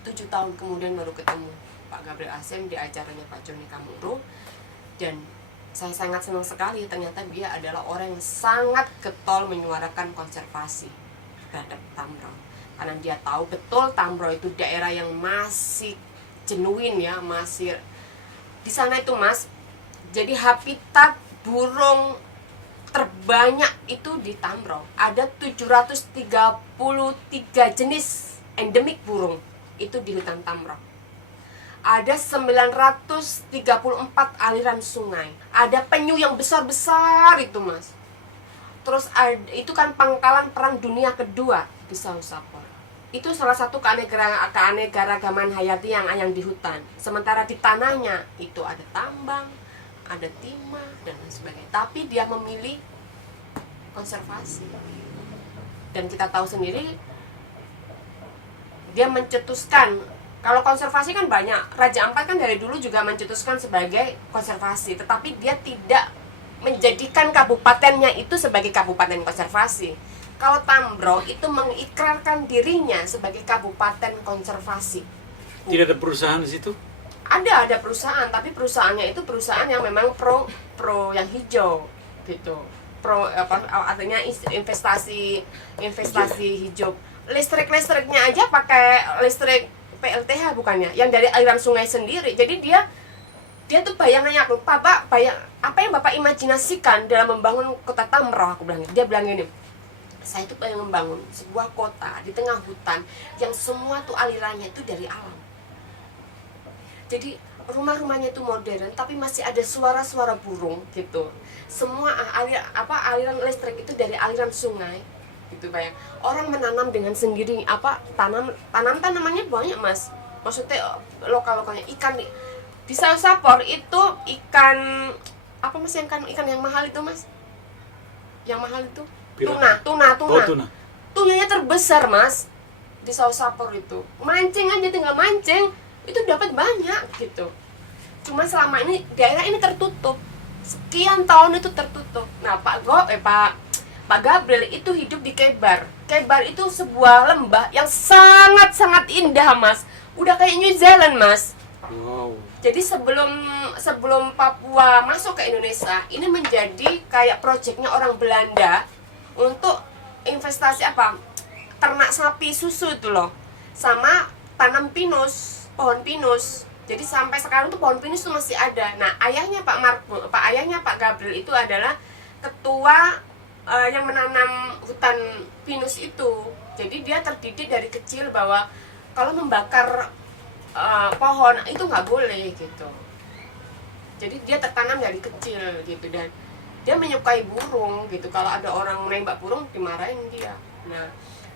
7 tahun kemudian baru ketemu Pak Gabriel Asem di acaranya Pak Joni Kamuru. Dan saya sangat senang sekali, ternyata dia adalah orang yang sangat getol menyuarakan konservasi terhadap Tambrauw. Karena dia tahu betul Tambrauw itu daerah yang masih genuine ya, masih di sana itu Mas. Jadi habitat burung terbanyak itu di Tambrauw. Ada 733 jenis endemik burung itu di hutan Tambrauw. Ada 934 aliran sungai. Ada penyu yang besar-besar itu Mas. Terus itu kan pangkalan perang dunia kedua di Sausapor. Itu salah satu keanekaragaman hayati yang di hutan. Sementara di tanahnya itu ada tambang, ada timah dan lain sebagainya. Tapi dia memilih konservasi. Dan kita tahu sendiri dia mencetuskan. Kalau konservasi kan banyak, Raja Ampat kan dari dulu juga mencetuskan sebagai konservasi, tetapi dia tidak menjadikan kabupatennya itu sebagai kabupaten konservasi. Kalau Tambrauw itu mengikrarkan dirinya sebagai kabupaten konservasi. Tidak ada perusahaan di situ? Ada perusahaan, tapi perusahaannya itu perusahaan yang memang pro yang hijau gitu. Artinya investasi hijau. Listriknya aja pakai listrik PLTH bukannya, yang dari aliran sungai sendiri. Jadi dia tuh bayangannya aku, Bapak apa yang Bapak imajinasikan dalam membangun kota Tambrauw, aku bilang. Dia bilang gini, saya tuh pengen membangun sebuah kota di tengah hutan yang semua tuh alirannya itu dari alam. Jadi rumah-rumahnya itu modern tapi masih ada suara-suara burung gitu. Semua aliran listrik itu dari aliran sungai. Gitu bayang. Orang menanam dengan sendiri tanamannya banyak Mas. Maksudnya lokal-lokalnya ikan di Sausapor itu ikan apa Mas, yang ikan yang mahal itu Mas? Yang mahal itu tuna. Oh, tuna. Tunanya terbesar Mas di Sausapor itu. Mancing aja, tinggal mancing itu dapat banyak gitu. Cuma selama ini daerah ini tertutup. Sekian tahun itu tertutup. Nah, Pak Gabriel itu hidup di Kebar. Kebar itu sebuah lembah yang sangat-sangat indah Mas. Udah kayak New Zealand Mas. Wow. Jadi sebelum Papua masuk ke Indonesia, ini menjadi kayak proyeknya orang Belanda untuk investasi ternak sapi susu itu loh, sama tanam pinus, pohon pinus. Jadi sampai sekarang tuh pohon pinus itu masih ada. Nah, ayahnya Pak Gabriel itu adalah ketua yang menanam hutan pinus itu. Jadi dia terdidik dari kecil bahwa kalau membakar pohon itu nggak boleh gitu. Jadi dia tertanam dari kecil gitu, dan dia menyukai burung gitu. Kalau ada orang menembak burung dimarahin dia. Nah,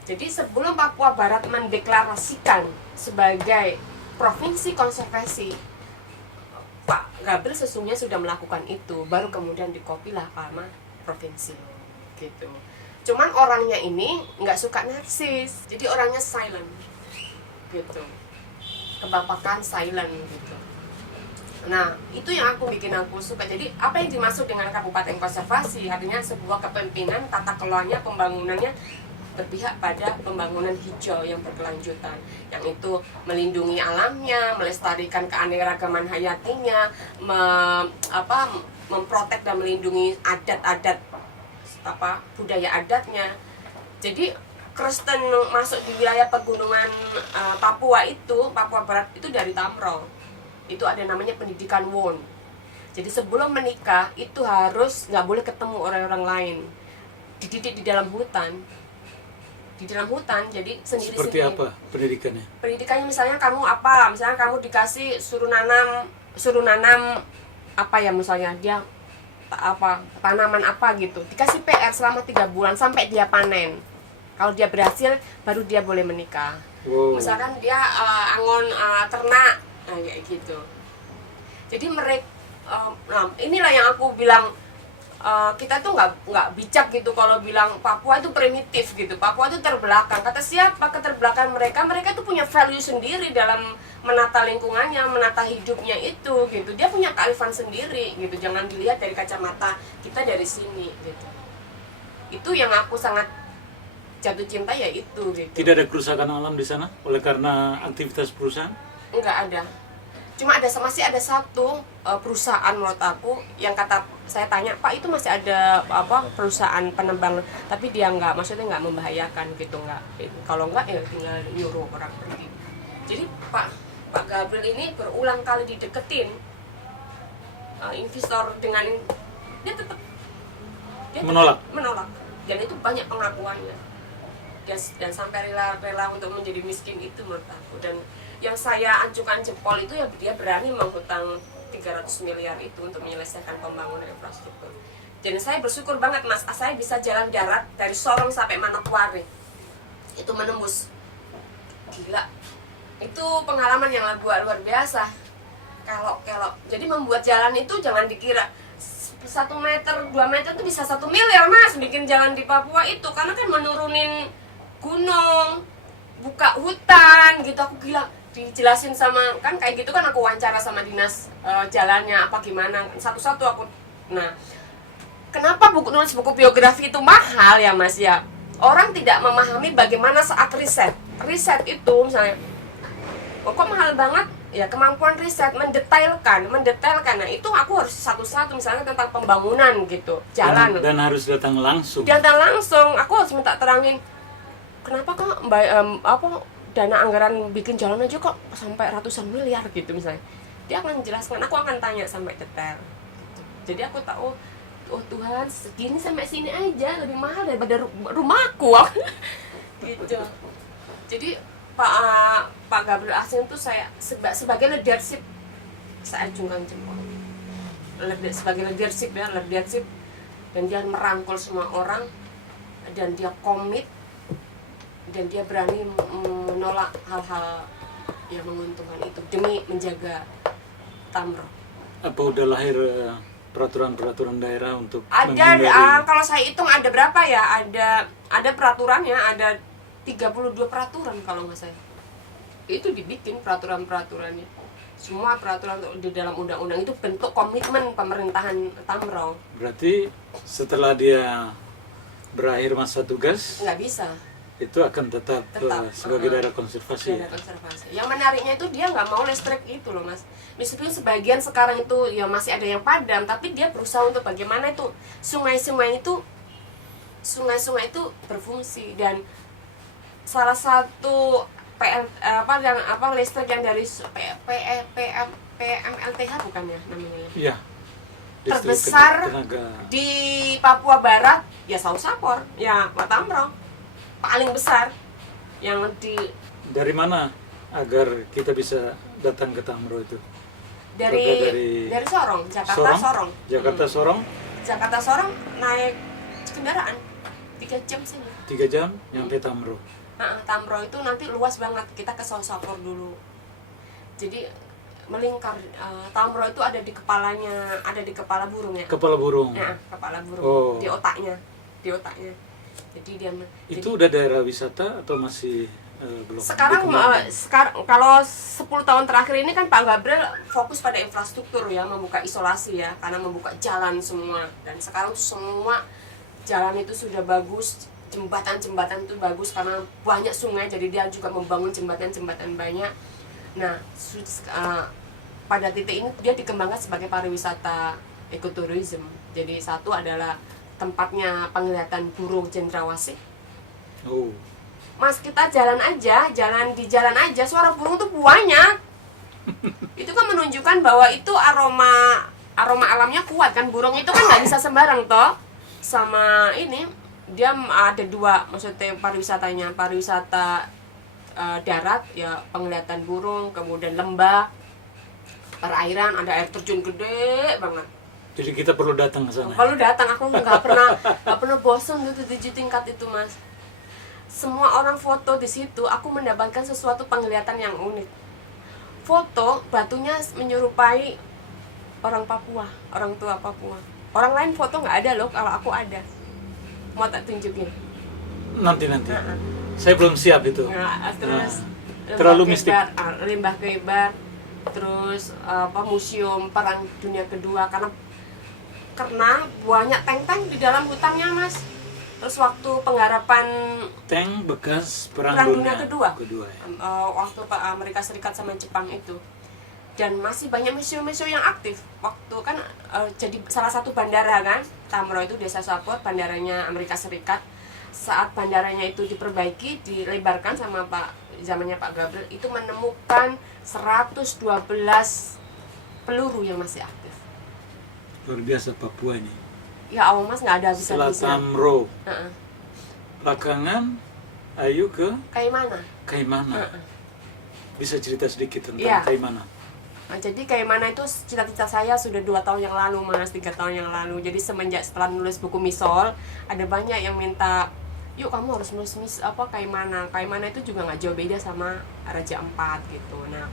jadi sebelum Papua Barat mendeklarasikan sebagai provinsi konservasi, Pak Gabriel sesungguhnya sudah melakukan itu, baru kemudian dikopilah sama provinsi gitu. Cuman orangnya ini nggak suka narsis, jadi orangnya silent gitu, kebapakan silent gitu. Nah, itu yang bikin aku suka. Jadi apa yang dimaksud dengan kabupaten konservasi? Artinya sebuah kepemimpinan, tata kelolanya, pembangunannya berpihak pada pembangunan hijau yang berkelanjutan, yang itu melindungi alamnya, melestarikan keanekaragaman hayatinya, memprotek dan melindungi adat-adat budaya adatnya. Jadi Kristen masuk di wilayah pegunungan Papua Barat itu dari Tamro. Itu ada namanya pendidikan Won. Jadi sebelum menikah itu harus nggak boleh ketemu orang-orang lain. Dididik di dalam hutan. Jadi sendiri-sendiri. Seperti apa pendidikannya? Pendidikannya misalnya kamu dikasih suruh nanam misalnya dia tanaman gitu. Dikasih PR selama 3 bulan sampai dia panen. Kalau dia berhasil, baru dia boleh menikah. Wow. Misalkan dia ternak, kayak gitu. Jadi mereka, inilah yang aku bilang, kita tuh nggak bijak gitu kalau bilang Papua itu primitif gitu. Papua itu terbelakang. Kata siapa keterbelakangan mereka? Mereka tuh punya value sendiri dalam menata lingkungannya, menata hidupnya itu gitu. Dia punya kearifan sendiri gitu. Jangan dilihat dari kacamata kita dari sini gitu. Itu yang aku sangat jatuh cinta, ya itu gitu. Tidak ada kerusakan alam di sana oleh karena aktivitas perusahaan? Enggak ada. Cuma masih ada satu perusahaan menurut aku yang kata saya tanya, Pak itu masih ada perusahaan penambang, tapi dia maksudnya nggak membahayakan gitu, nggak. Kalau nggak ya tinggal nyuruh orang pergi. Jadi Pak Gabriel ini berulang kali dideketin investor dengan dia tetap menolak. Dan itu banyak pengakuannya. Dan sampai rela untuk menjadi miskin itu menurut aku. Dan yang saya acukan jempol itu ya dia berani menghutang 300 miliar itu untuk menyelesaikan pembangunan infrastruktur. Dan saya bersyukur banget Mas, saya bisa jalan darat dari Sorong sampai Manokwari. Itu menembus. Gila. Itu pengalaman yang luar biasa. Kalau jadi membuat jalan itu jangan dikira 1 meter, 2 meter itu bisa 1 miliar Mas bikin jalan di Papua itu, karena kan menurunin gunung, buka hutan gitu. Aku gila, dijelasin sama, kan kayak gitu kan aku wawancara sama dinas jalannya apa gimana, satu-satu aku. Nah, kenapa nulis buku biografi itu mahal ya Mas ya? Orang tidak memahami bagaimana saat riset itu misalnya, kok mahal banget ya, kemampuan riset mendetailkan. Nah itu aku harus satu-satu, misalnya tentang pembangunan gitu, jalan dan harus datang langsung. Aku harus minta terangin kenapa kok dana anggaran bikin jalan aja kok sampai ratusan miliar gitu misalnya. Dia akan menjelaskan, aku akan tanya sampai detail gitu. Jadi aku tahu, oh Tuhan, segini sampai sini aja lebih mahal daripada rumahku gitu. Jadi Pak Gabriel Asin itu saya sebagai leadership saya acungkan jempol. Sebagai leadership, dan dia merangkul semua orang, dan dia komit, dan dia berani menolak hal-hal yang menguntungkan itu demi menjaga Tamro. Apa udah lahir peraturan-peraturan daerah untuk kalau saya hitung ada berapa ya? Ada peraturannya, ada 32 peraturan kalau nggak saya. Itu dibikin peraturan-peraturannya. Semua peraturan di dalam undang-undang itu bentuk komitmen pemerintahan Tamro. Berarti setelah dia berakhir masa tugas nggak bisa. itu akan tetap, sebagai daerah konservasi. Daerah konservasi. Yang menariknya itu dia nggak mau listrik itu loh mas. Meskipun sebagian sekarang itu ya masih ada yang padam, tapi dia berusaha untuk bagaimana itu sungai-sungai itu berfungsi. Dan salah satu listrik yang dari PMLTH bukan ya namanya? Iya. Terbesar di Papua Barat ya Sausapor, ya Batamro. Paling besar yang dari mana agar kita bisa datang ke Tamro itu? dari Sorong, Jakarta Sorong. Jakarta Sorong naik kendaraan 3 jam saja. 3 jam nyampe Tamro. Tamro itu nanti luas banget. Kita ke Sausapor dulu. Jadi melingkar. Tamro itu ada di kepalanya, ada di kepala burung ya. Kepala burung. Ya, kepala burung. Oh. Di otaknya. Jadi dia itu udah daerah wisata atau masih belum? Sekarang kalau 10 tahun terakhir ini kan Pak Gabriel fokus pada infrastruktur ya, membuka isolasi ya, karena membuka jalan semua. Dan sekarang tuh semua jalan itu sudah bagus, jembatan-jembatan itu bagus karena banyak sungai, jadi dia juga membangun jembatan-jembatan banyak. Nah, pada titik ini dia dikembangkan sebagai pariwisata ekoturism. Jadi satu adalah tempatnya penglihatan burung cendrawasih. Oh. Mas, kita jalan aja, suara burung tuh banyak. Itu kan menunjukkan bahwa itu aroma alamnya kuat kan. Burung itu kan nggak bisa sembarang toh. Sama ini dia ada dua, maksudnya pariwisata darat ya, penglihatan burung, kemudian lembah, perairan, ada air terjun gede banget. Jadi kita perlu datang ke sana. Kalau datang aku nggak pernah bosan gitu 7 tingkat itu mas. Semua orang foto di situ, aku mendapatkan sesuatu penglihatan yang unik. Foto batunya menyerupai orang Papua, orang tua Papua. Orang lain foto nggak ada loh, kalau aku ada. Mau tak tunjukin? Nanti. Saya belum siap itu. Terus terlalu mistik. Limbah Kebar, terus museum Perang Dunia Kedua karena banyak tank-tank di dalam hutannya mas. Terus waktu penggarapan tank bekas Perang Dunia Kedua ya. Waktu Amerika Serikat sama Jepang itu. Dan masih banyak museum-museum yang aktif. Waktu kan jadi salah satu bandara kan, Tamro itu desa Sausapor, bandaranya Amerika Serikat. Saat bandaranya itu diperbaiki, dilebarkan sama zamannya Pak Gabriel, itu menemukan 112 peluru yang masih aktif. Luar biasa Papua ini. Ya Allah mas, nggak ada habis-habisnya. Setelah Tamro, belakangan Ayu ke Kaimana. Bisa cerita sedikit tentang Kaimana? Nah, jadi Kaimana itu cita-cita saya sudah 2 tahun yang lalu mas, 3 tahun yang lalu. Jadi setelah nulis buku Misol, ada banyak yang minta, yuk kamu harus nulis Kaimana. Kaimana itu juga nggak jauh beda sama Raja Ampat gitu. Nah,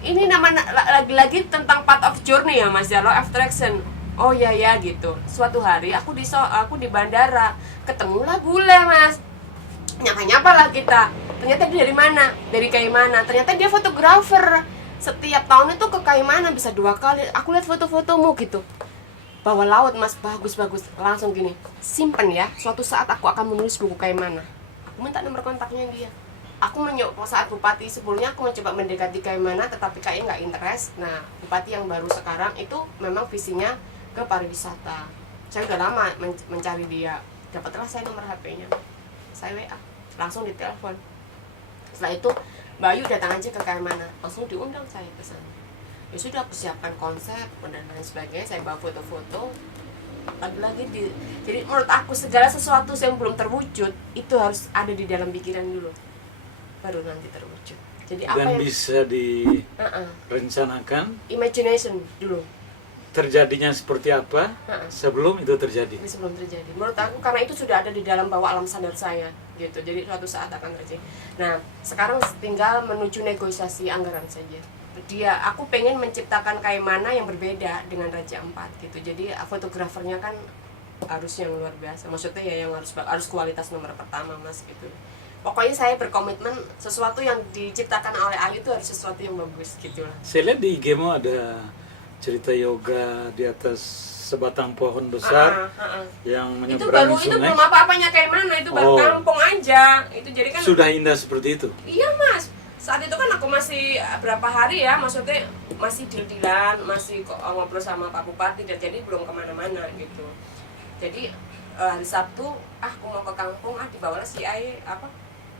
ini lagi-lagi tentang part of journey ya mas ya, law of attraction. Oh ya gitu. Suatu hari aku di bandara, ketemulah bule mas. Nyapa lah kita. Ternyata dia dari mana? Dari Kaimana. Ternyata dia fotografer. Setiap tahun itu ke Kaimana bisa 2 kali. Aku lihat foto-fotomu gitu. Bawah laut mas, bagus-bagus. Langsung gini, simpen ya. Suatu saat aku akan menulis buku Kaimana. Aku minta nomor kontaknya dia. Aku saat bupati sebelumnya aku mencoba mendekati Kaimana, tetapi kayaknya nggak interest. Nah, bupati yang baru sekarang itu memang visinya ke pariwisata. Saya udah lama mencari dia. Dapatlah saya nomor HP-nya. Saya WA, langsung ditelepon. Setelah itu Mbak Ayu datang aja ke Kaimana, langsung diundang saya ke sana. Ya sudah, aku siapkan konsep dan lain sebagainya. Saya bawa foto-foto. Lagi-lagi jadi menurut aku segala sesuatu yang belum terwujud itu harus ada di dalam pikiran dulu, baru nanti terwujud. Jadi apa dan yang bisa direncanakan, imagination dulu. Terjadinya seperti apa sebelum itu terjadi. Menurut aku karena itu sudah ada di dalam bawah alam sadar saya gitu. Jadi suatu saat akan terjadi. Nah, sekarang tinggal menuju negosiasi anggaran saja. Aku pengen menciptakan Kaimana yang berbeda dengan Raja Ampat gitu. Jadi fotografernya kan harus yang luar biasa. Maksudnya ya yang harus kualitas nomor pertama mas gitu. Pokoknya saya berkomitmen sesuatu yang diciptakan oleh Ayu itu harus sesuatu yang bagus gitu lah. Saya lihat di IG-mu ada cerita yoga di atas sebatang pohon besar yang Itu menyeberangi baru, itu sungai. belum apa-apanya kayak mana, itu baru Oh. kampung aja. Itu jadi kan Sudah indah seperti itu. iya Mas, saat itu kan aku masih berapa hari ya, maksudnya masih deal-dealan, masih ngobrol sama Pak Bupati, dan jadi belum kemana-mana gitu. Jadi hari Sabtu, aku mau ke kampung, dibawalah CI apa,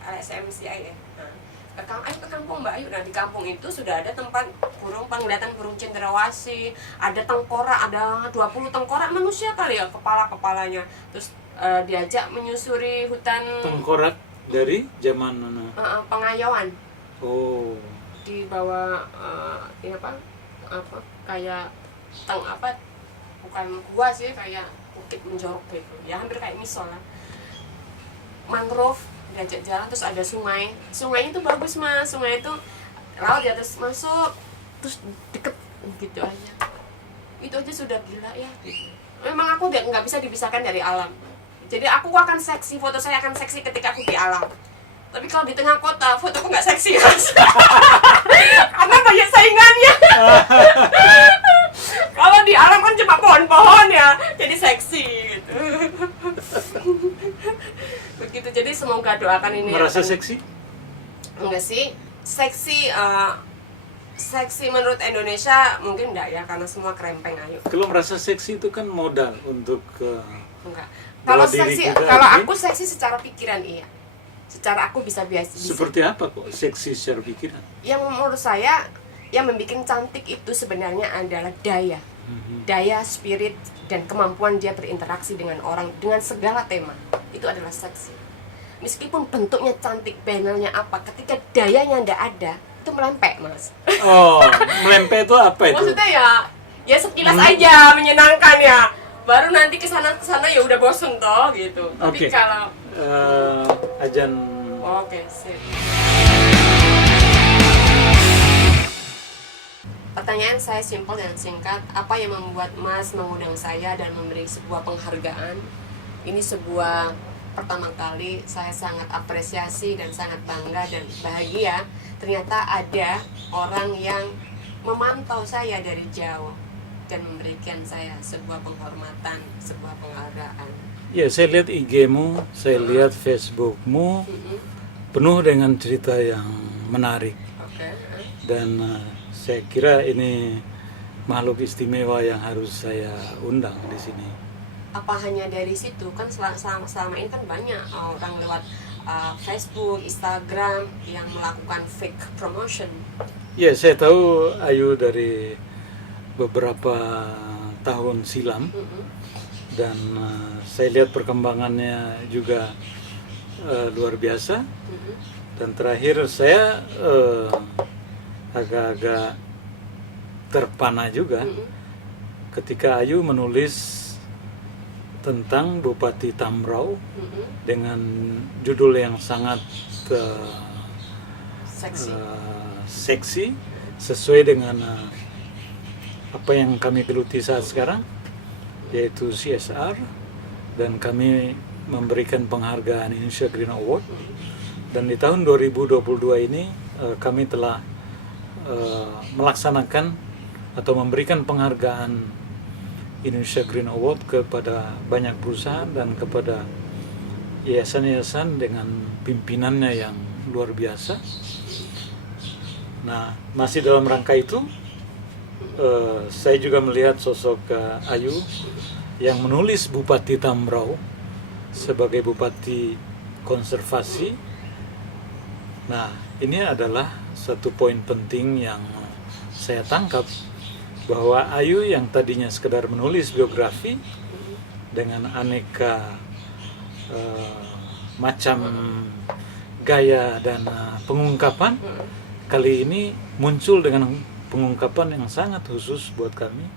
LSM CI ya. Nah, ayo ke kampung Mbak, ayo. Nah di kampung itu sudah ada tempat penglihatan burung cendrawasih, ada tengkorak, ada 20 tengkorak manusia kali ya, kepala-kepalanya. Terus diajak menyusuri hutan Tengkorak dari zaman mana? pengayauan. Oh, Di bawah ini apa kayak bukan gua sih, kayak bukit menjorok gitu ya, hampir kayak misol lah, mangrove, diajak jalan. Terus ada sungai itu bagus Mas, sungai itu laut di atas, masuk terus deket gitu aja, itu aja sudah gila ya. Memang aku nggak bisa dipisahkan dari alam, jadi aku akan seksi, foto saya akan seksi ketika aku di alam. Tapi kalau di tengah kota, fotoku nggak seksi Mas. Karena banyak saingannya. Kalau di alam kan cuma pohon-pohon ya, jadi seksi gitu. Begitu, jadi semoga doakan ini. merasa seksi? Enggak sih, seksi menurut Indonesia mungkin enggak ya, karena semua krempeng ayo. Kalau merasa seksi itu kan modal untuk Enggak. Kalau bela diri seksi, kita, kalau kan? aku seksi secara pikiran iya. Secara aku bisa. Seperti apa kok seksi secara pikiran? Yang menurut saya yang membuat cantik itu sebenarnya adalah daya spirit dan kemampuan dia berinteraksi dengan orang dengan segala tema. Itu adalah seksi. Meskipun bentuknya cantik, panelnya apa, ketika dayanya ndak ada, itu melempek Mas. Oh, melempeh itu apa itu? Maksudnya ya sekilas aja menyenangkan ya, baru nanti kesana ya udah bosen toh gitu. Tapi Oke. kalau Ajan. oke, sip. Pertanyaan saya simpel dan singkat. Apa yang membuat Mas mengundang saya dan memberi sebuah penghargaan? Ini sebuah pertama kali saya sangat apresiasi dan sangat bangga dan bahagia. Ternyata ada orang yang memantau saya dari jauh dan memberikan saya sebuah penghormatan, sebuah penghargaan. Ya, saya lihat IG-mu, saya lihat Facebook-mu penuh dengan cerita yang menarik. Oke. Dan saya kira ini makhluk istimewa yang harus saya undang di sini. Apa hanya dari situ? Kan selama ini kan banyak orang lewat Facebook, Instagram yang melakukan fake promotion. Ya, saya tahu Ayu dari beberapa tahun silam. Dan saya lihat perkembangannya juga luar biasa. Dan terakhir saya agak-agak terpana juga ketika Ayu menulis tentang Bupati Tambrau dengan judul yang sangat seksi sesuai dengan apa yang kami geluti saat sekarang, yaitu CSR, dan kami memberikan penghargaan Indonesia Green Award. Dan di tahun 2022 ini kami telah melaksanakan atau memberikan penghargaan Indonesia Green Award kepada banyak perusahaan dan kepada yayasan-yayasan dengan pimpinannya yang luar biasa. Nah, masih dalam rangka itu saya juga melihat sosok Ayu yang menulis Bupati Tambrau sebagai Bupati Konservasi. Nah, ini adalah satu poin penting yang saya tangkap, bahwa Ayu yang tadinya sekedar menulis biografi dengan aneka macam gaya dan pengungkapan, kali ini muncul dengan pengungkapan yang sangat khusus buat kami,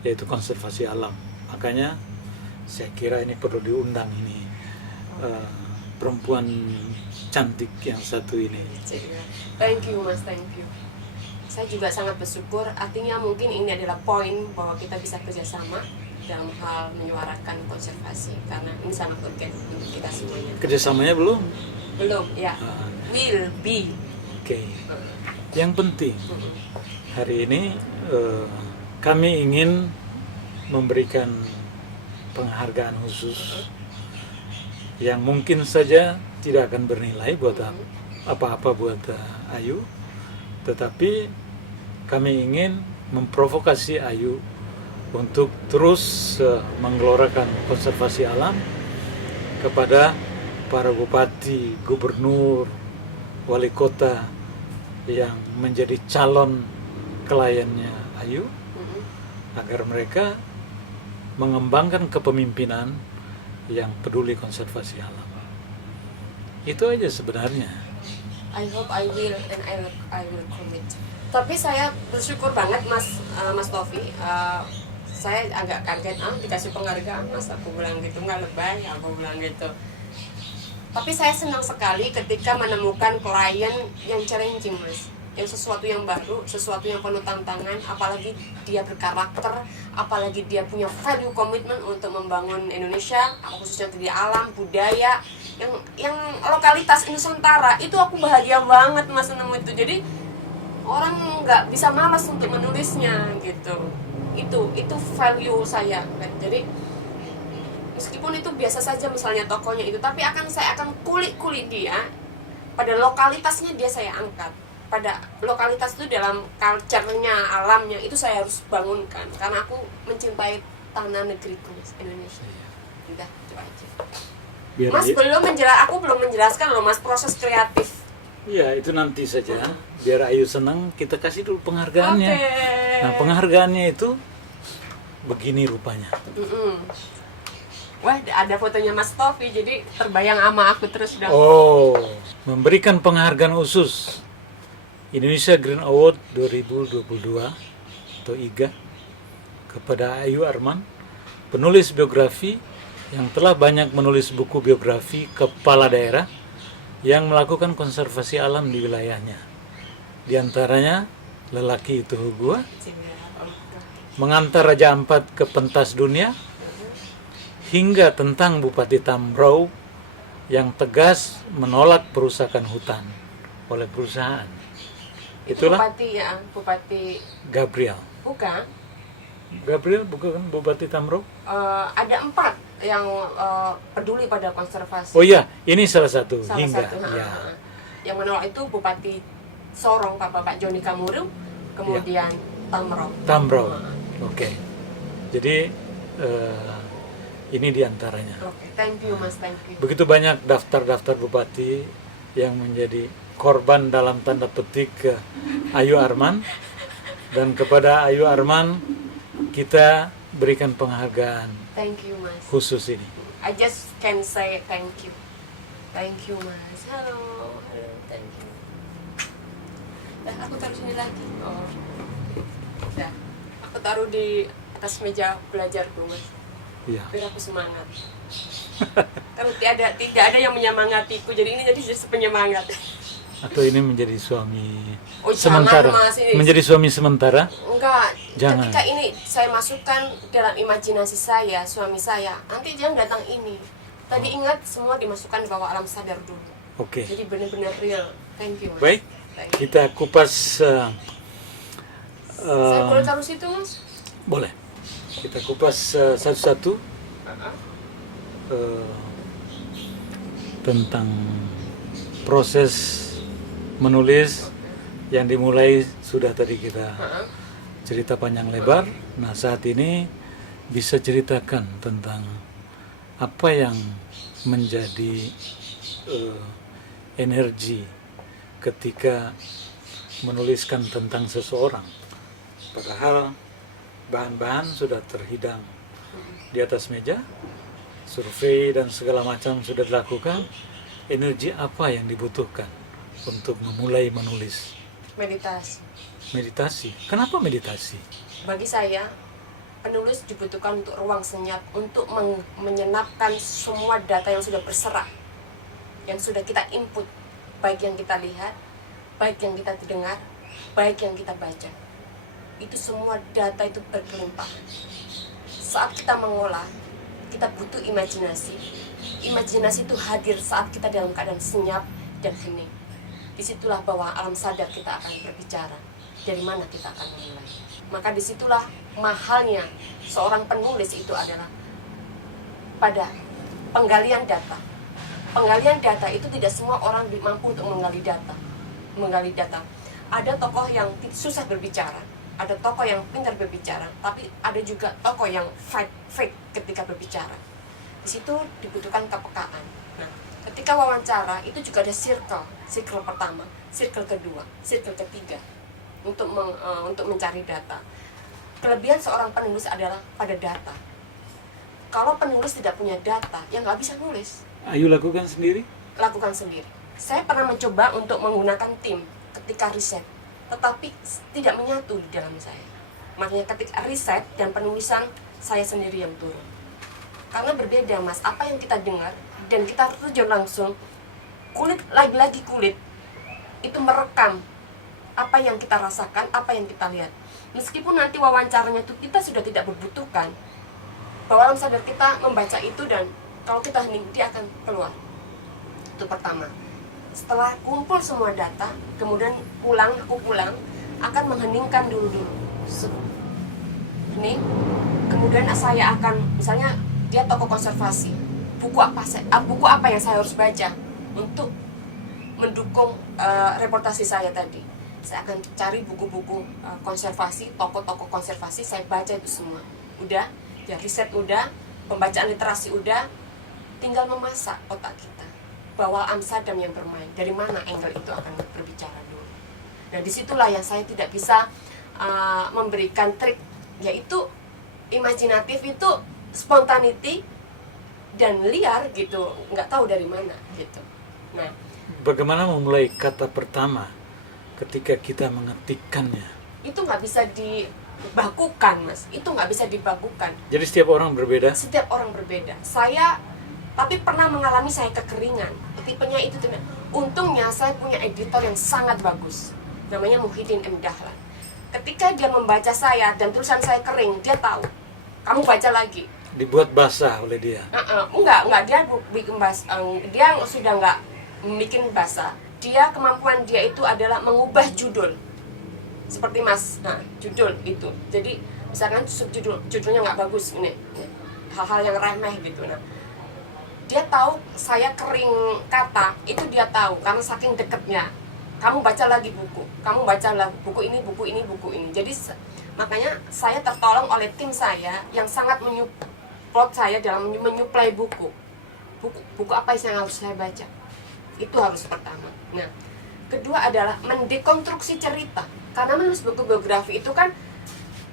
yaitu konservasi alam. Makanya saya kira ini perlu diundang ini perempuan cantik yang satu ini. Thank you Mas, thank you. Saya juga sangat bersyukur, artinya mungkin ini adalah poin bahwa kita bisa kerjasama dalam hal menyuarakan konservasi, karena ini sangat urgent untuk kita semuanya. Kerjasamanya belum? Belum, ya. Will be. Oke. Yang penting hari ini kami ingin memberikan penghargaan khusus yang mungkin saja tidak akan bernilai buat apa-apa buat Ayu, tetapi kami ingin memprovokasi Ayu untuk terus menggelorakan konservasi alam kepada para bupati, gubernur, wali kota yang menjadi calon kliennya Ayu, agar mereka mengembangkan kepemimpinan yang peduli konservasi alam. Itu aja sebenarnya. I hope I will and I will commit. Tapi saya bersyukur banget Mas Tofi. Saya agak kaget dikasih penghargaan, Mas. Aku bilang gitu, nggak lebay, aku bilang gitu. Tapi saya senang sekali ketika menemukan klien yang challenging, Mas. Yang sesuatu yang baru, sesuatu yang penuh tantangan, apalagi dia berkarakter, apalagi dia punya value commitment untuk membangun Indonesia, khususnya di alam, budaya, yang lokalitas Nusantara. Itu aku bahagia banget, Mas, nemu itu. Jadi orang nggak bisa malas untuk menulisnya gitu. Itu value saya kan. Jadi meskipun itu biasa saja misalnya tokohnya itu, tapi saya akan kulik dia pada lokalitasnya, dia saya angkat. Pada lokalitas itu dalam culture-nya, alamnya, itu saya harus bangunkan karena aku mencintai tanah negeriku Indonesia. Udah, itu aja. Mas aku belum menjelaskan loh, Mas, proses kreatif. Iya, itu nanti saja. Biar Ayu senang, kita kasih dulu penghargaannya. Okay. Nah, penghargaannya itu begini rupanya. Wah, ada fotonya Mas Tofi, jadi terbayang sama aku terus udah. Oh, memberikan penghargaan khusus Indonesia Green Award 2022 atau IGA kepada Ayu Arman, penulis biografi yang telah banyak menulis buku biografi kepala daerah yang melakukan konservasi alam di wilayahnya. Di antaranya Lelaki Itu Gua, Mengantar Raja Ampat ke Pentas Dunia, hingga tentang Bupati Tambrauw yang tegas menolak perusakan hutan oleh perusahaan. Itulah Bupati Gabriel. Bukan? Gabriel bukan Bupati Tambrauw? Ada 4 yang peduli pada konservasi. Oh iya, ini salah satu. Salah hingga. satu, Ya. Yang menolak itu Bupati Sorong, Bapak Joni Kamuru, kemudian Tambrauw. Oke. Jadi ini diantaranya. Oke, thank you, Mas, thank you. Begitu banyak daftar-daftar bupati yang menjadi korban dalam tanda petik Ayu Arman, dan kepada Ayu Arman kita berikan penghargaan Thank you, Mas. khusus ini. I just can say thank you. Thank you, Mas. Halo, thank you. Aku taruh sini lagi. Oh. Dah. Aku taruh di atas meja belajarku, Mas. Iya. Biar aku semangat. Kalau tidak ada yang menyemangatiku, jadi ini jadi penyemangat. Atau ini menjadi suami sementara. sementara. Mas, ini. Menjadi suami sementara? Enggak. Jangan. Ketika ini saya masukkan dalam imajinasi saya, suami saya, nanti jangan datang ini. Tadi ingat semua dimasukkan di bawah alam sadar dulu. Oke. Jadi benar-benar real. Thank you, Mas. Baik. Thank you. Kita kupas. Saya boleh taruh situ, Mas? Boleh. Kita kupas satu-satu tentang proses menulis yang dimulai sudah tadi kita cerita panjang lebar. Nah, saat ini bisa ceritakan tentang apa yang menjadi energi ketika menuliskan tentang seseorang. Padahal bahan-bahan sudah terhidang di atas meja, survei dan segala macam sudah dilakukan. Energi apa yang dibutuhkan untuk memulai menulis? Meditasi. Meditasi. Kenapa meditasi? Bagi saya, penulis dibutuhkan untuk ruang senyap, untuk menyenapkan semua data yang sudah berserak, yang sudah kita input, baik yang kita lihat, baik yang kita dengar, baik yang kita baca. Itu semua data itu berkelimpahan. Saat kita mengolah, kita butuh imajinasi. Imajinasi itu hadir saat kita dalam keadaan senyap dan hening. Disitulah bahwa alam sadar kita akan berbicara. Dari mana kita akan memulai? Maka disitulah mahalnya seorang penulis itu adalah pada penggalian data. Penggalian data itu tidak semua orang mampu untuk menggali data. Ada tokoh yang susah berbicara, ada tokoh yang pintar berbicara, tapi ada juga tokoh yang fake ketika berbicara. Di situ dibutuhkan kepekaan. Nah, ketika wawancara itu juga ada circle pertama, circle kedua, circle ketiga untuk mencari data. Kelebihan seorang penulis adalah pada data. Kalau penulis tidak punya data, ya nggak bisa nulis. Ayu lakukan sendiri? Lakukan sendiri. Saya pernah mencoba untuk menggunakan tim ketika riset, tetapi tidak menyatu di dalam saya. Makanya ketika riset dan penulisan, saya sendiri yang turun. Karena berbeda, Mas, apa yang kita dengar dan kita terjun langsung, kulit itu merekam apa yang kita rasakan, apa yang kita lihat. Meskipun nanti wawancaranya itu kita sudah tidak membutuhkan, bawah alam sadar kita membaca itu, dan kalau kita hening, dia akan keluar. Itu pertama. Setelah kumpul semua data, kemudian aku pulang akan mengheningkan dulu. Hening. Kemudian saya akan, misalnya dia tokoh konservasi, buku apa yang saya harus baca untuk mendukung reportasi saya tadi. Saya akan cari buku-buku konservasi, tokoh-tokoh konservasi, saya baca itu semua. Udah, ya riset udah, pembacaan literasi udah, tinggal memasak otak kita. Bawah Amsterdam yang bermain, dari mana angle itu akan berbicara dulu. Nah, disitulah yang saya tidak bisa memberikan trik, yaitu imajinatif itu spontanity dan liar gitu, nggak tahu dari mana gitu. Nah, bagaimana memulai kata pertama ketika kita mengetikkannya? Itu nggak bisa dibakukan, Mas. Itu nggak bisa dibakukan. Jadi setiap orang berbeda? Setiap orang berbeda. Saya tapi pernah mengalami saya kekeringan. Tipenya itu tuh. Untungnya saya punya editor yang sangat bagus. Namanya Muhyiddin M. Dahlan. Ketika dia membaca saya dan tulisan saya kering, dia tahu. Kamu baca lagi. Dibuat basah oleh dia? Enggak, dia bikin basah. Dia sudah enggak bikin basah. Kemampuan dia itu adalah mengubah judul. Seperti Mas, judul itu. Jadi misalkan judulnya nggak bagus, ini hal-hal yang remeh gitu. Nah, dia tahu saya kering kata, itu dia tahu karena saking deketnya. Kamu baca lagi buku, kamu bacalah buku ini. Jadi makanya saya tertolong oleh tim saya yang sangat menyupport saya dalam menyuplai buku apa yang harus saya baca. Itu harus pertama. Nah, kedua adalah mendekonstruksi cerita. Karena menulis buku biografi itu kan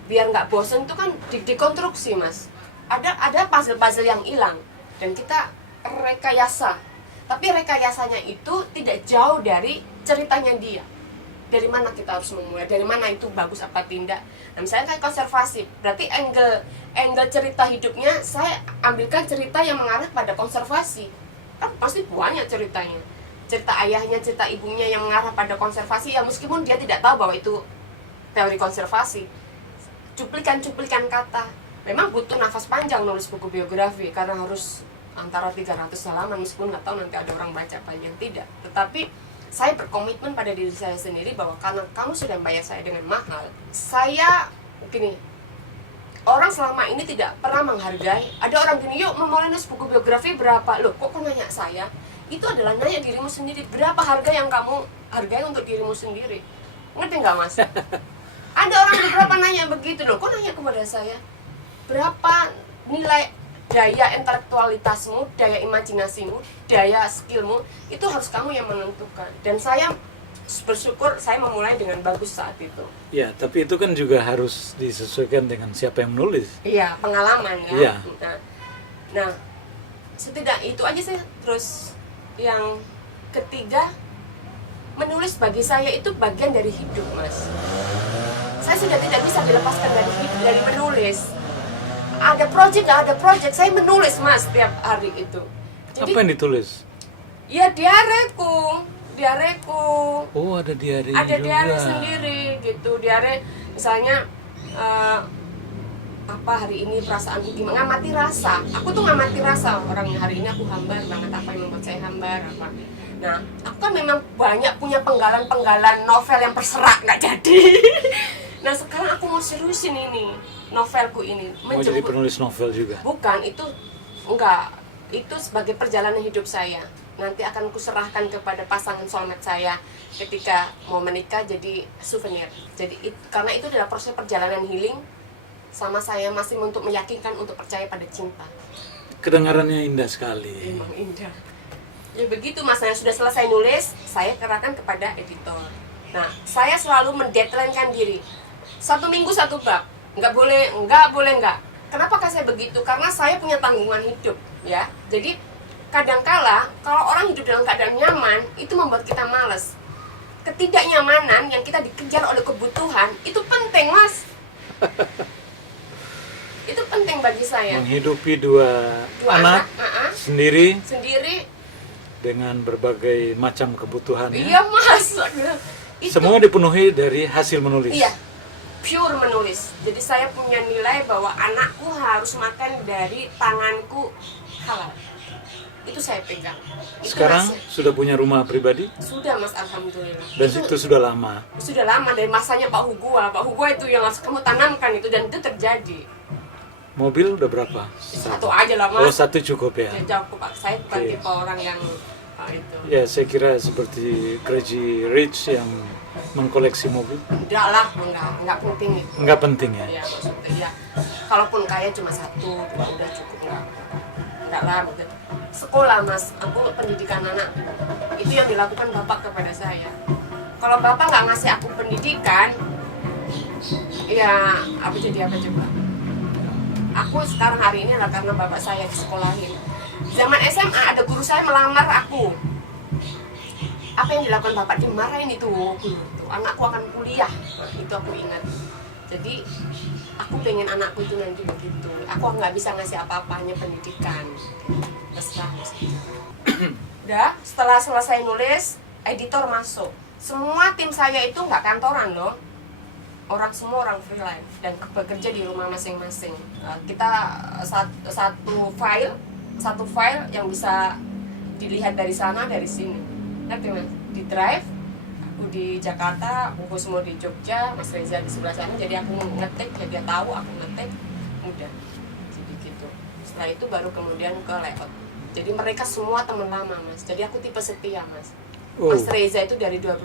biar nggak bosan itu kan didekonstruksi, Mas. Ada puzzle-puzzle yang hilang dan kita rekayasa. Tapi rekayasanya itu tidak jauh dari ceritanya dia. Dari mana kita harus memulai, dari mana itu bagus apa tidak. Nah, misalnya kayak konservasi, berarti angle cerita hidupnya saya ambilkan cerita yang mengarah pada konservasi. Kan pasti banyak ceritanya. Cerita ayahnya, cerita ibunya yang mengarah pada konservasi, ya meskipun dia tidak tahu bahwa itu teori konservasi. Cuplikan kata. Memang butuh nafas panjang nulis buku biografi karena harus antara 300 halaman, meskipun nggak tahu nanti ada orang baca apa yang tidak. Tetapi saya berkomitmen pada diri saya sendiri bahwa karena kamu sudah membayar saya dengan mahal, saya gini, orang selama ini tidak pernah menghargai. Ada orang gini, yuk mau nulis buku biografi berapa? Loh, kok nanya saya? Itu adalah nanya dirimu sendiri. Berapa harga yang kamu hargai untuk dirimu sendiri? Ngerti nggak, Mas? Ada orang beberapa nanya begitu, loh, kok nanya kepada saya? Berapa nilai daya intelektualitasmu, daya imajinasimu, daya skillmu, itu harus kamu yang menentukan. Dan saya bersyukur saya memulai dengan bagus saat itu. Ya, tapi itu kan juga harus disesuaikan dengan siapa yang menulis. Iya, pengalaman ya. Iya. Nah, setidak itu aja sih. Terus yang ketiga, menulis bagi saya itu bagian dari hidup, Mas. Saya sudah tidak bisa dilepaskan dari menulis. Ada project, saya menulis, Mas, setiap hari itu. Jadi, apa yang ditulis? Ya diareku. Oh, ada diare Ada juga. diare sendiri gitu. Diare misalnya apa hari ini perasaanku gimana, ngamati rasa. Aku tuh ngamati rasa orang hari ini aku hambar banget, apa yang membuat saya hambar apa. Nah, aku kan memang banyak punya penggalan novel yang berserak nggak jadi. Nah sekarang aku mau seriusin ini novelku ini. Mau jadi penulis novel juga? Bukan, itu enggak. Itu sebagai perjalanan hidup saya. Nanti akan kuserahkan kepada pasangan soulmate saya ketika mau menikah jadi souvenir. Jadi karena itu adalah proses perjalanan healing, sama saya masih untuk meyakinkan untuk percaya pada cinta. Kedengarannya indah sekali. Emang indah. Ya begitu mas, saya sudah selesai nulis, saya kerahkan kepada editor. Nah, saya selalu mendeadline-kan diri. 1 minggu 1 bab. Nggak boleh. Kenapa saya begitu? Karena saya punya tanggungan hidup, ya. Jadi kadangkala kalau orang hidup dalam keadaan nyaman, itu membuat kita malas. Ketidaknyamanan yang kita dikejar oleh kebutuhan itu penting, mas. Itu penting bagi saya. Menghidupi dua anak sendiri dengan berbagai macam kebutuhannya. Iya mas. Semua dipenuhi dari hasil menulis. Iya, pure menulis. Jadi saya punya nilai bahwa anakku harus makan dari tanganku halal. Itu saya pegang. Sekarang sudah punya rumah pribadi? Sudah mas, alhamdulillah. Dan itu sudah lama? Sudah lama, dari masanya Pak Hugua. Pak Hugua itu yang harus kamu tanamkan itu, dan itu terjadi. Mobil udah berapa? 1 aja lah mas. Oh, 1 cukup ya? Ya cukup Pak. Saya bukan tipe orang yang itu. Ya saya kira seperti Crazy Rich yang mengkoleksi mobil. Enggak lah, enggak penting itu. Enggak penting ya? Ya maksudnya ya, kalaupun kaya cuma 1, 2 udah cukup, enggak lah begitu. Sekolah mas, aku pendidikan anak itu yang dilakukan bapak kepada saya. Kalau bapak nggak ngasih aku pendidikan, ya aku jadi apa coba? Aku sekarang hari ini adalah karena bapak saya disekolahin. Zaman SMA ada guru saya melamar aku. Apa yang dilakukan bapak? Dimarahin itu guru tuh. Anakku akan kuliah. Nah, itu aku ingat. Jadi aku pengen anakku itu nanti begitu. Aku nggak bisa ngasih apa-apa, hanya pendidikan. Udah, setelah selesai nulis, editor masuk. Semua tim saya itu nggak kantoran loh. Semua orang freelance dan bekerja di rumah masing-masing. Kita satu file yang bisa dilihat dari sana, dari sini. Nanti di drive, aku di Jakarta, aku semua di Jogja, Mas Reza di sebelah sana. Jadi aku ngetik, ya dia tahu aku ngetik, udah. Jadi gitu. Setelah itu baru kemudian ke layout. Jadi mereka semua teman lama mas. Jadi aku tipe setia mas. Mas Reza itu dari tahun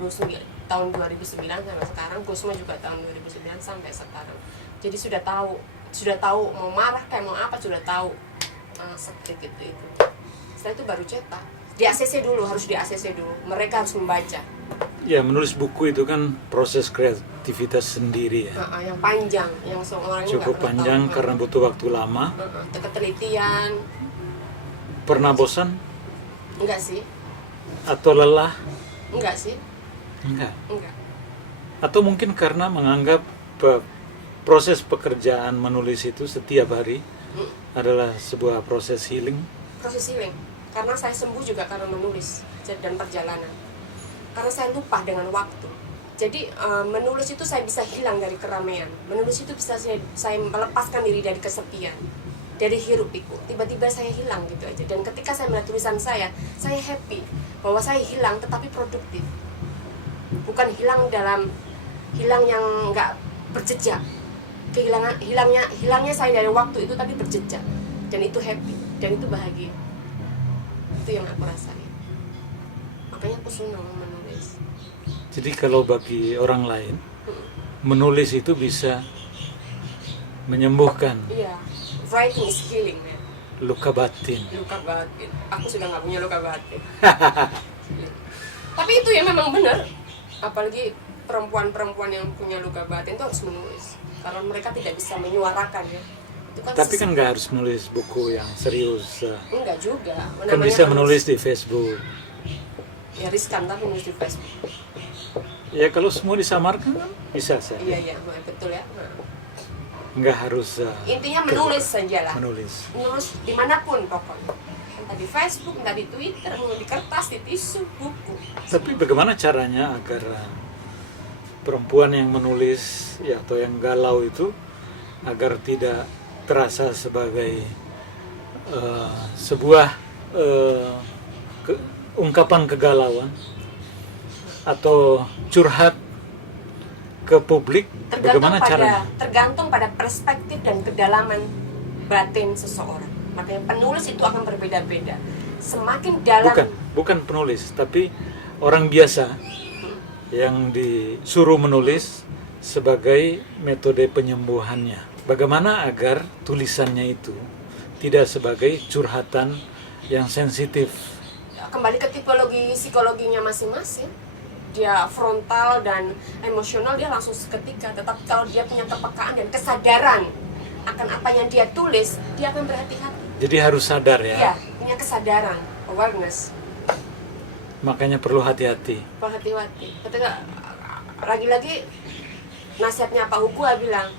2009 sampai sekarang, Gusma juga tahun 2009 sampai sekarang. Jadi sudah tahu mau marah kayak mau apa, sudah tahu. Seperti itu. Setelah itu baru cetak. Di ACC dulu, harus di ACC dulu. Mereka harus membaca. Ya, menulis buku itu kan proses kreativitas sendiri ya. Yang panjang, yang seorang cukup panjang karena butuh waktu lama. Ketelitian. Pernah bosan? Enggak sih. Atau lelah? Enggak sih. Enggak. Atau mungkin karena menganggap proses pekerjaan menulis itu setiap hari adalah sebuah proses healing. Proses healing. Karena saya sembuh juga karena menulis dan perjalanan. Karena saya lupa dengan waktu. Jadi menulis itu saya bisa hilang dari keramaian. Menulis itu bisa saya melepaskan diri dari kesepian, dari hiruk pikuk. Tiba-tiba saya hilang gitu aja. Dan ketika saya melihat tulisan saya happy bahwa saya hilang tetapi produktif. Bukan hilang yang nggak berjejak. Hilangnya saya dari waktu itu tapi berjejak. Dan itu happy, dan itu bahagia. Itu yang aku rasain. Makanya aku senang menulis. Jadi kalau bagi orang lain, menulis itu bisa menyembuhkan. Iya, writing is healing, man. Luka batin. Aku sudah nggak punya luka batin. Tapi itu ya memang benar. Apalagi perempuan-perempuan yang punya luka batin itu harus menulis. Karena mereka tidak bisa menyuarakan ya. Tapi kan nggak harus menulis buku yang serius. Enggak juga. Kan bisa menulis di Facebook. Ya riskan tapi menulis di Facebook. Ya kalau semua disamarkan kan bisa saja. Iya, betul ya. Nggak harus. Intinya menulis saja lah. Menulis dimanapun pokoknya. Entah di Facebook, entah di Twitter, di kertas, di tisu, buku. Tapi bagaimana caranya agar perempuan yang menulis ya atau yang galau itu agar tidak terasa sebagai sebuah ungkapan kegalauan atau curhat ke publik, bagaimana caranya? Tergantung pada perspektif dan kedalaman batin seseorang. Makanya penulis itu akan berbeda-beda. Semakin dalam. Bukan penulis, tapi orang biasa yang disuruh menulis sebagai metode penyembuhannya. Bagaimana agar tulisannya itu tidak sebagai curhatan yang sensitif? Kembali ke tipologi psikologinya masing-masing. Dia frontal dan emosional, dia langsung seketika. Tetapi kalau dia punya kepekaan dan kesadaran akan apa yang dia tulis, dia akan berhati-hati. Jadi harus sadar ya? Iya, punya kesadaran, awareness. Makanya perlu hati-hati. Berhati-hati. Ketika lagi-lagi nasihatnya Pak Hugua bilang,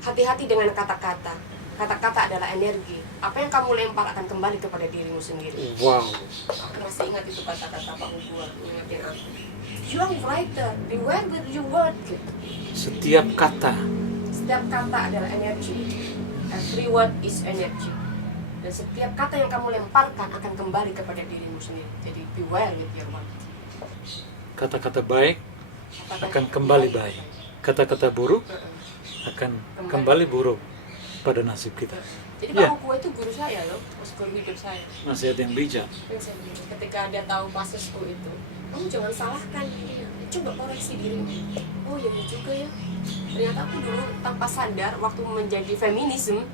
hati-hati dengan kata-kata. Kata-kata adalah energi. Apa yang kamu lempar akan kembali kepada dirimu sendiri. Wow. Aku masih ingat itu kata-kata Pak Hugua, mengingatin aku. You are writer, beware with your word. Setiap kata Adalah energi. Every word is energy. Dan setiap kata yang kamu lemparkan akan kembali kepada dirimu sendiri. Jadi beware with your word. kata-kata baik akan kembali baik, kata-kata buruk akan kembali buruk pada nasib kita. Jadi Pak Hugua itu guru saya loh, guru hidup saya. Nasihat yang bijak. Ketika dia tahu kasusku itu, kamu jangan salahkan, coba koreksi dirimu. Oh iya juga ya. Ternyata aku dulu tanpa sadar waktu menjadi feminisme,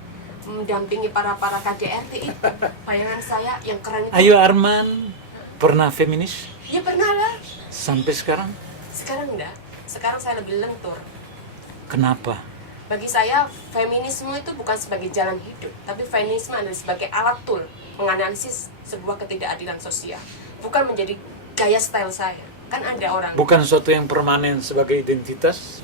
mendampingi para KDRT itu, bayangan saya yang keren itu. Ayu Arman pernah feminis? Ya pernah lah. Sampai sekarang? Sekarang enggak. Sekarang saya lebih lentur. Kenapa? Bagi saya, feminisme itu bukan sebagai jalan hidup, tapi feminisme adalah sebagai alat tool menganalisis sebuah ketidakadilan sosial. Bukan menjadi gaya style saya. Kan ada orang. Bukan sesuatu yang permanen sebagai identitas?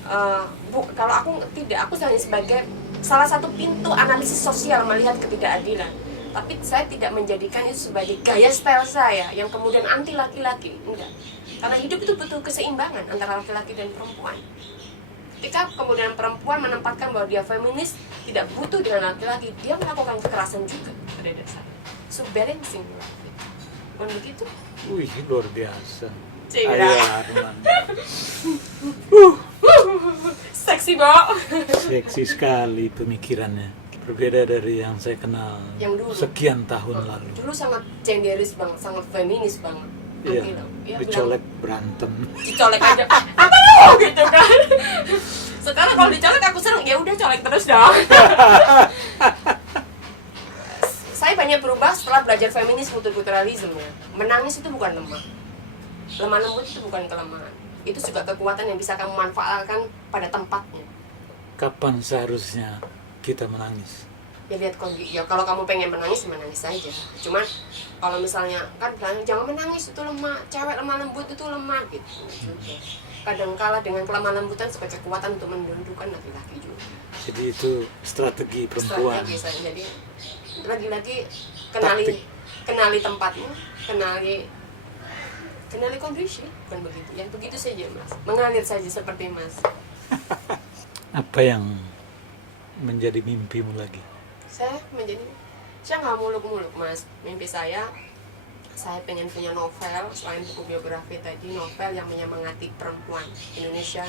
Kalau aku tidak, aku hanya sebagai salah satu pintu analisis sosial melihat ketidakadilan. Tapi saya tidak menjadikan itu sebagai gaya style saya yang kemudian anti laki-laki. Enggak. Karena hidup itu butuh keseimbangan antara laki-laki dan perempuan. Ketika kemudian perempuan menempatkan bahwa dia feminis, tidak butuh dengan laki-laki, dia melakukan kekerasan juga pada dasarnya. So balancing. Bukan begitu? Wih, luar biasa. Cira. Ayu Arman. Seksi, Bo. Seksi sekali pemikirannya. Berbeda dari yang saya kenal yang dulu. Sekian tahun lalu. Dulu sangat genderis banget, sangat feminis banget. Iya, dicolek berantem. Dicolek aja, apa lu gitu kan. Sekarang kalau dicolek aku seneng, ya udah colek terus dong. Saya banyak berubah setelah belajar feminis multikulturalisme ya. Menangis itu bukan lemah. Lemah lembut itu bukan kelemahan. Itu juga kekuatan yang bisa kamu manfaatkan pada tempatnya. Kapan seharusnya kita menangis? Ya lihat kondisi. Ya kalau kamu pengen menangis saja. Cuman kalau misalnya kan bilangnya jangan menangis itu lemah, cewek lemah lembut itu lemah gitu. Kadangkala dengan kelemah lembutan sebagai kekuatan untuk menundukkan laki-laki juga. Jadi itu strategi perempuan. Strategi saya. Jadi lagi-lagi kenali tempatmu, kenali kondisi, bukan begitu. Yang begitu saja Mas. Mengalir saja seperti Mas. Apa yang menjadi mimpimu lagi? Saya nggak muluk-muluk Mas. Mimpi saya pengen punya novel selain buku biografi tadi, novel yang menyemangati perempuan Indonesia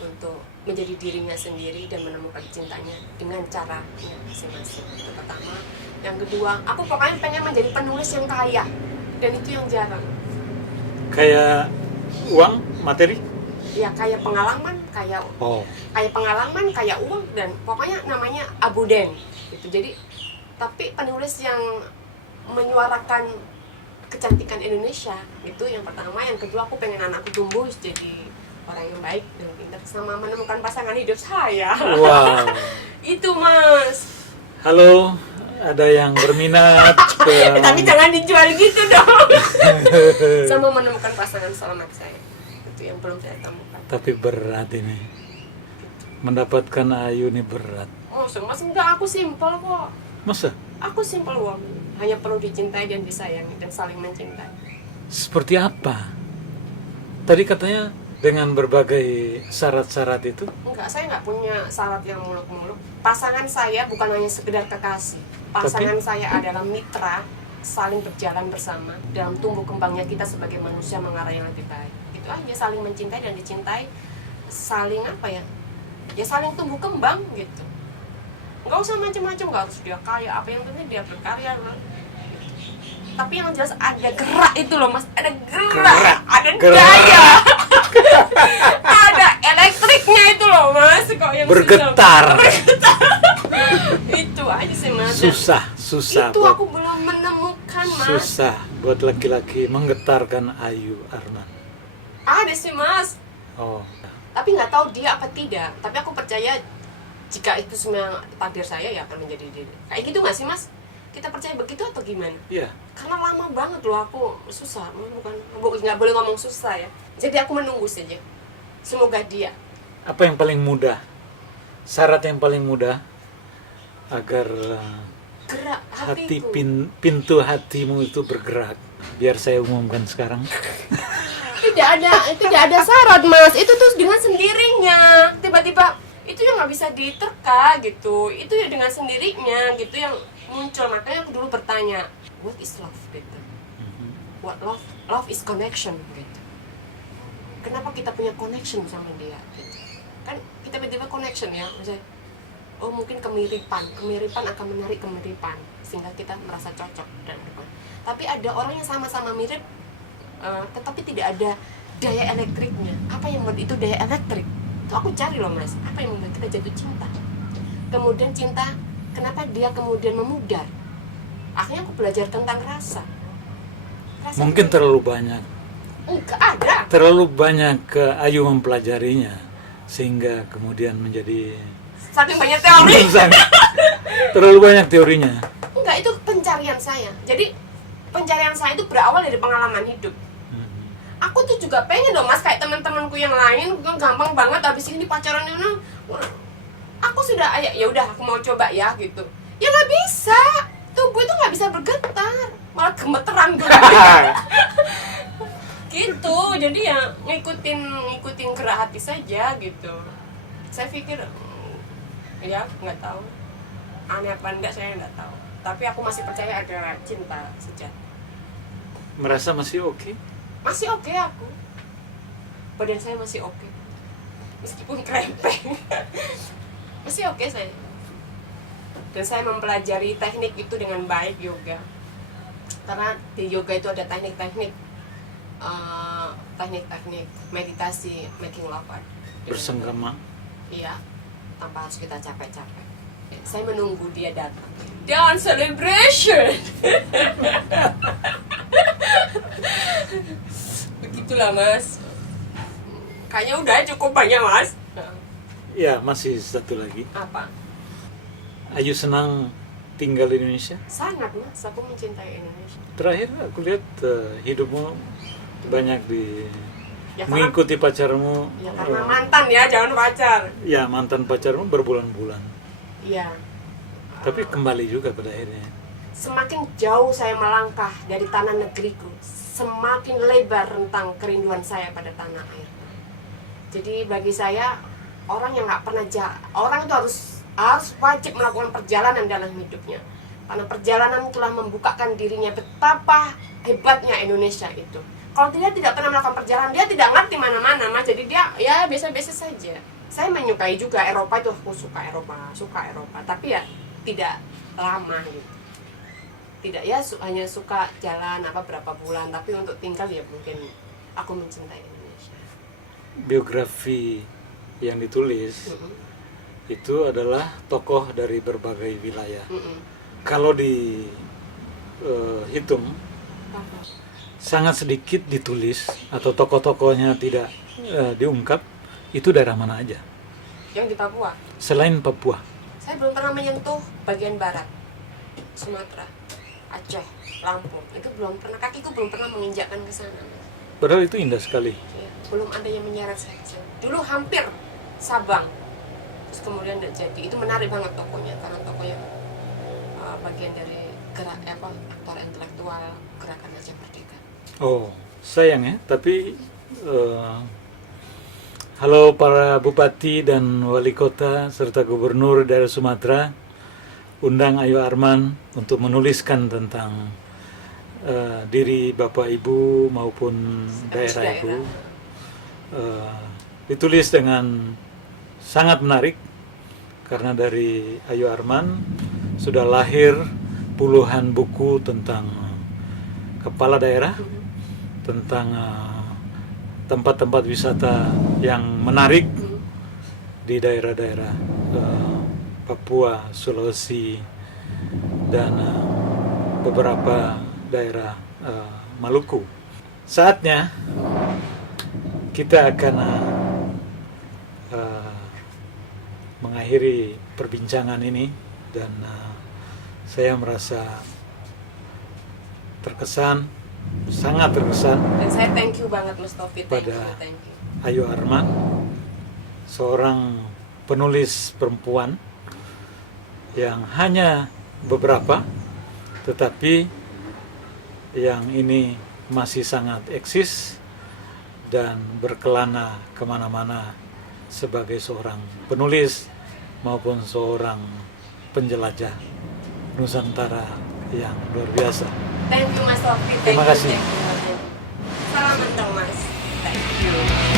untuk menjadi dirinya sendiri dan menemukan cintanya dengan caranya masing-masing. Itu pertama. Yang kedua, aku pokoknya pengen menjadi penulis yang kaya, dan itu yang jarang. Kayak uang, materi? Ya kayak pengalaman, kayak uang, dan pokoknya namanya abuden gitu. Jadi tapi penulis yang menyuarakan kecantikan Indonesia itu yang pertama. Yang kedua, aku pengen anakku tumbuh jadi orang yang baik dan pintar sama menemukan pasangan hidup saya. Wow. Itu Mas. Halo, ada yang berminat Tapi jangan dijual gitu dong. Sama menemukan pasangan selamat saya. Itu yang belum saya temukan. Tapi berat ini. Mendapatkan Ayu ini berat. Oh, Mas enggak, aku simpel kok. Masa? Aku simple woman, hanya perlu dicintai dan disayangi dan saling mencintai. Seperti apa? Tadi katanya dengan berbagai syarat-syarat itu? Enggak, saya nggak punya syarat yang muluk-muluk. Pasangan saya bukan hanya sekedar kekasih. Pasangan saya adalah mitra, saling berjalan bersama dalam tumbuh kembangnya kita sebagai manusia mengarah yang lebih baik. Itu aja, saling mencintai dan dicintai. saling apa ya, ya saling tumbuh kembang gitu. Nggak usah macam-macam, nggak harus dia kaya, apa yang penting dia berkarya loh. Tapi yang jelas ada gerak itu loh mas, ada gerak. Ada daya, ada elektriknya itu loh mas, kok yang Bergetar. Itu aja sih mas. Susah Itu buat, aku belum menemukan mas. susah buat laki-laki menggetarkan Ayu Arman. Ada sih mas, Oh, tapi nggak tahu dia apa tidak. Tapi aku percaya jika itu semua takdir saya ya akan menjadi diri. Kayak gitu nggak sih mas? Kita percaya begitu atau gimana? iya. Karena lama banget loh aku susah, bukan nggak boleh ngomong susah ya. Jadi aku menunggu saja. Semoga dia. Apa yang paling mudah? Syarat yang paling mudah agar Gerak hati hatiku. pintu hatimu itu bergerak. Biar saya umumkan sekarang. Tidak ada syarat mas. Itu tuh dengan sendirinya. Tiba-tiba itu yang nggak bisa diterka gitu. Itu ya dengan sendirinya gitu yang muncul. Makanya aku dulu bertanya, what is love gitu? What love is connection gitu. Kenapa kita punya connection sama dia gitu? Kan kita tiba-tiba connection ya, misalnya, oh mungkin kemiripan akan menarik kemiripan sehingga kita merasa cocok dan depan. Tapi ada orang yang sama-sama mirip tetapi tidak ada daya elektriknya. Apa yang membuat itu daya elektrik? Itu aku cari loh mas, apa yang membuat kita jatuh cinta? Kemudian cinta, kenapa dia kemudian memudar? Akhirnya aku belajar tentang rasa. Mungkin terlalu banyak. Enggak ada. Terlalu banyak Ayu mempelajarinya sehingga kemudian menjadi Saking banyak teori. terlalu banyak teorinya. Enggak, itu pencarian saya. Jadi pencarian saya itu berawal dari pengalaman hidup. Aku tuh juga pengen dong mas, kayak teman-temanku yang lain, gampang banget habis ini pacaran ini. Aku sudah ya udah aku mau coba ya gitu. Ya nggak bisa, tubuh itu nggak bisa bergetar, malah gemeteran gue. Gitu, jadi ya ngikutin gerak hati saja gitu. Saya pikir ya nggak tahu, aneh apa enggak saya nggak tahu. Tapi aku masih percaya ada cinta sejati. Merasa masih oke? Masih oke aku, badan saya masih oke meskipun krempeng. Masih oke saya, dan saya mempelajari teknik itu dengan baik, yoga. Karena di yoga itu ada teknik-teknik meditasi, making love Bersenggama. iya, tanpa harus kita capek-capek. Saya menunggu dia datang dan celebration. Begitulah mas. Kayaknya udah cukup banyak mas. Ya, masih satu lagi. Apa? Ayu senang tinggal di Indonesia? Sangat mas, aku mencintai Indonesia. Terakhir aku lihat hidupmu banyak Ya, mengikuti pacarmu. Ya karena mantan ya, jangan pacar. Ya, mantan pacarmu berbulan-bulan. Iya. Tapi kembali juga pada akhirnya. Semakin jauh saya melangkah dari tanah negeriku, semakin lebar rentang kerinduan saya pada tanah air. Jadi bagi saya, orang yang nggak pernah orang itu harus wajib melakukan perjalanan dalam hidupnya. Karena perjalanan telah membukakan dirinya betapa hebatnya Indonesia itu. Kalau dia tidak pernah melakukan perjalanan, dia tidak ngerti mana-mana mas. Jadi dia ya biasa-biasa saja. Saya menyukai juga Eropa itu, aku suka Eropa. Tapi ya tidak lama gitu. Tidak ya hanya suka jalan berapa bulan, tapi untuk tinggal ya mungkin aku mencintai Indonesia. Biografi yang ditulis itu adalah tokoh dari berbagai wilayah. Kalau dihitung sangat sedikit ditulis atau tokoh-tokohnya tidak diungkap, itu daerah mana aja? Yang di Papua. Selain Papua. Saya belum pernah menyentuh bagian barat, Sumatera, Aceh, Lampung. Itu belum pernah, kakiku belum pernah menginjakkan ke sana. Padahal itu indah sekali. Ya, belum ada yang menyeret saya ke sana. Dulu hampir Sabang, terus kemudian tidak jadi. Itu menarik banget tokonya, karena tokonya bagian dari aktor intelektual gerakan Aceh Merdeka. Oh, sayang ya, tapi halo para bupati dan wali kota serta gubernur daerah Sumatera, undang Ayu Arman untuk menuliskan tentang diri Bapak Ibu maupun daerah Ibu ditulis dengan sangat menarik karena dari Ayu Arman sudah lahir puluhan buku tentang kepala daerah, tentang tempat-tempat wisata yang menarik di daerah-daerah Papua, Sulawesi, dan beberapa daerah Maluku. Saatnya kita akan mengakhiri perbincangan ini, dan saya merasa terkesan, sangat terkesan. Dan saya thank you banget Mas Taufik, pada thank you. Ayu Arman, seorang penulis perempuan yang hanya beberapa, tetapi yang ini masih sangat eksis dan berkelana kemana-mana sebagai seorang penulis maupun seorang penjelajah Nusantara yang luar biasa. Thank you Mas Taufik. Terima kasih. Salam mentang Mas. Thank you.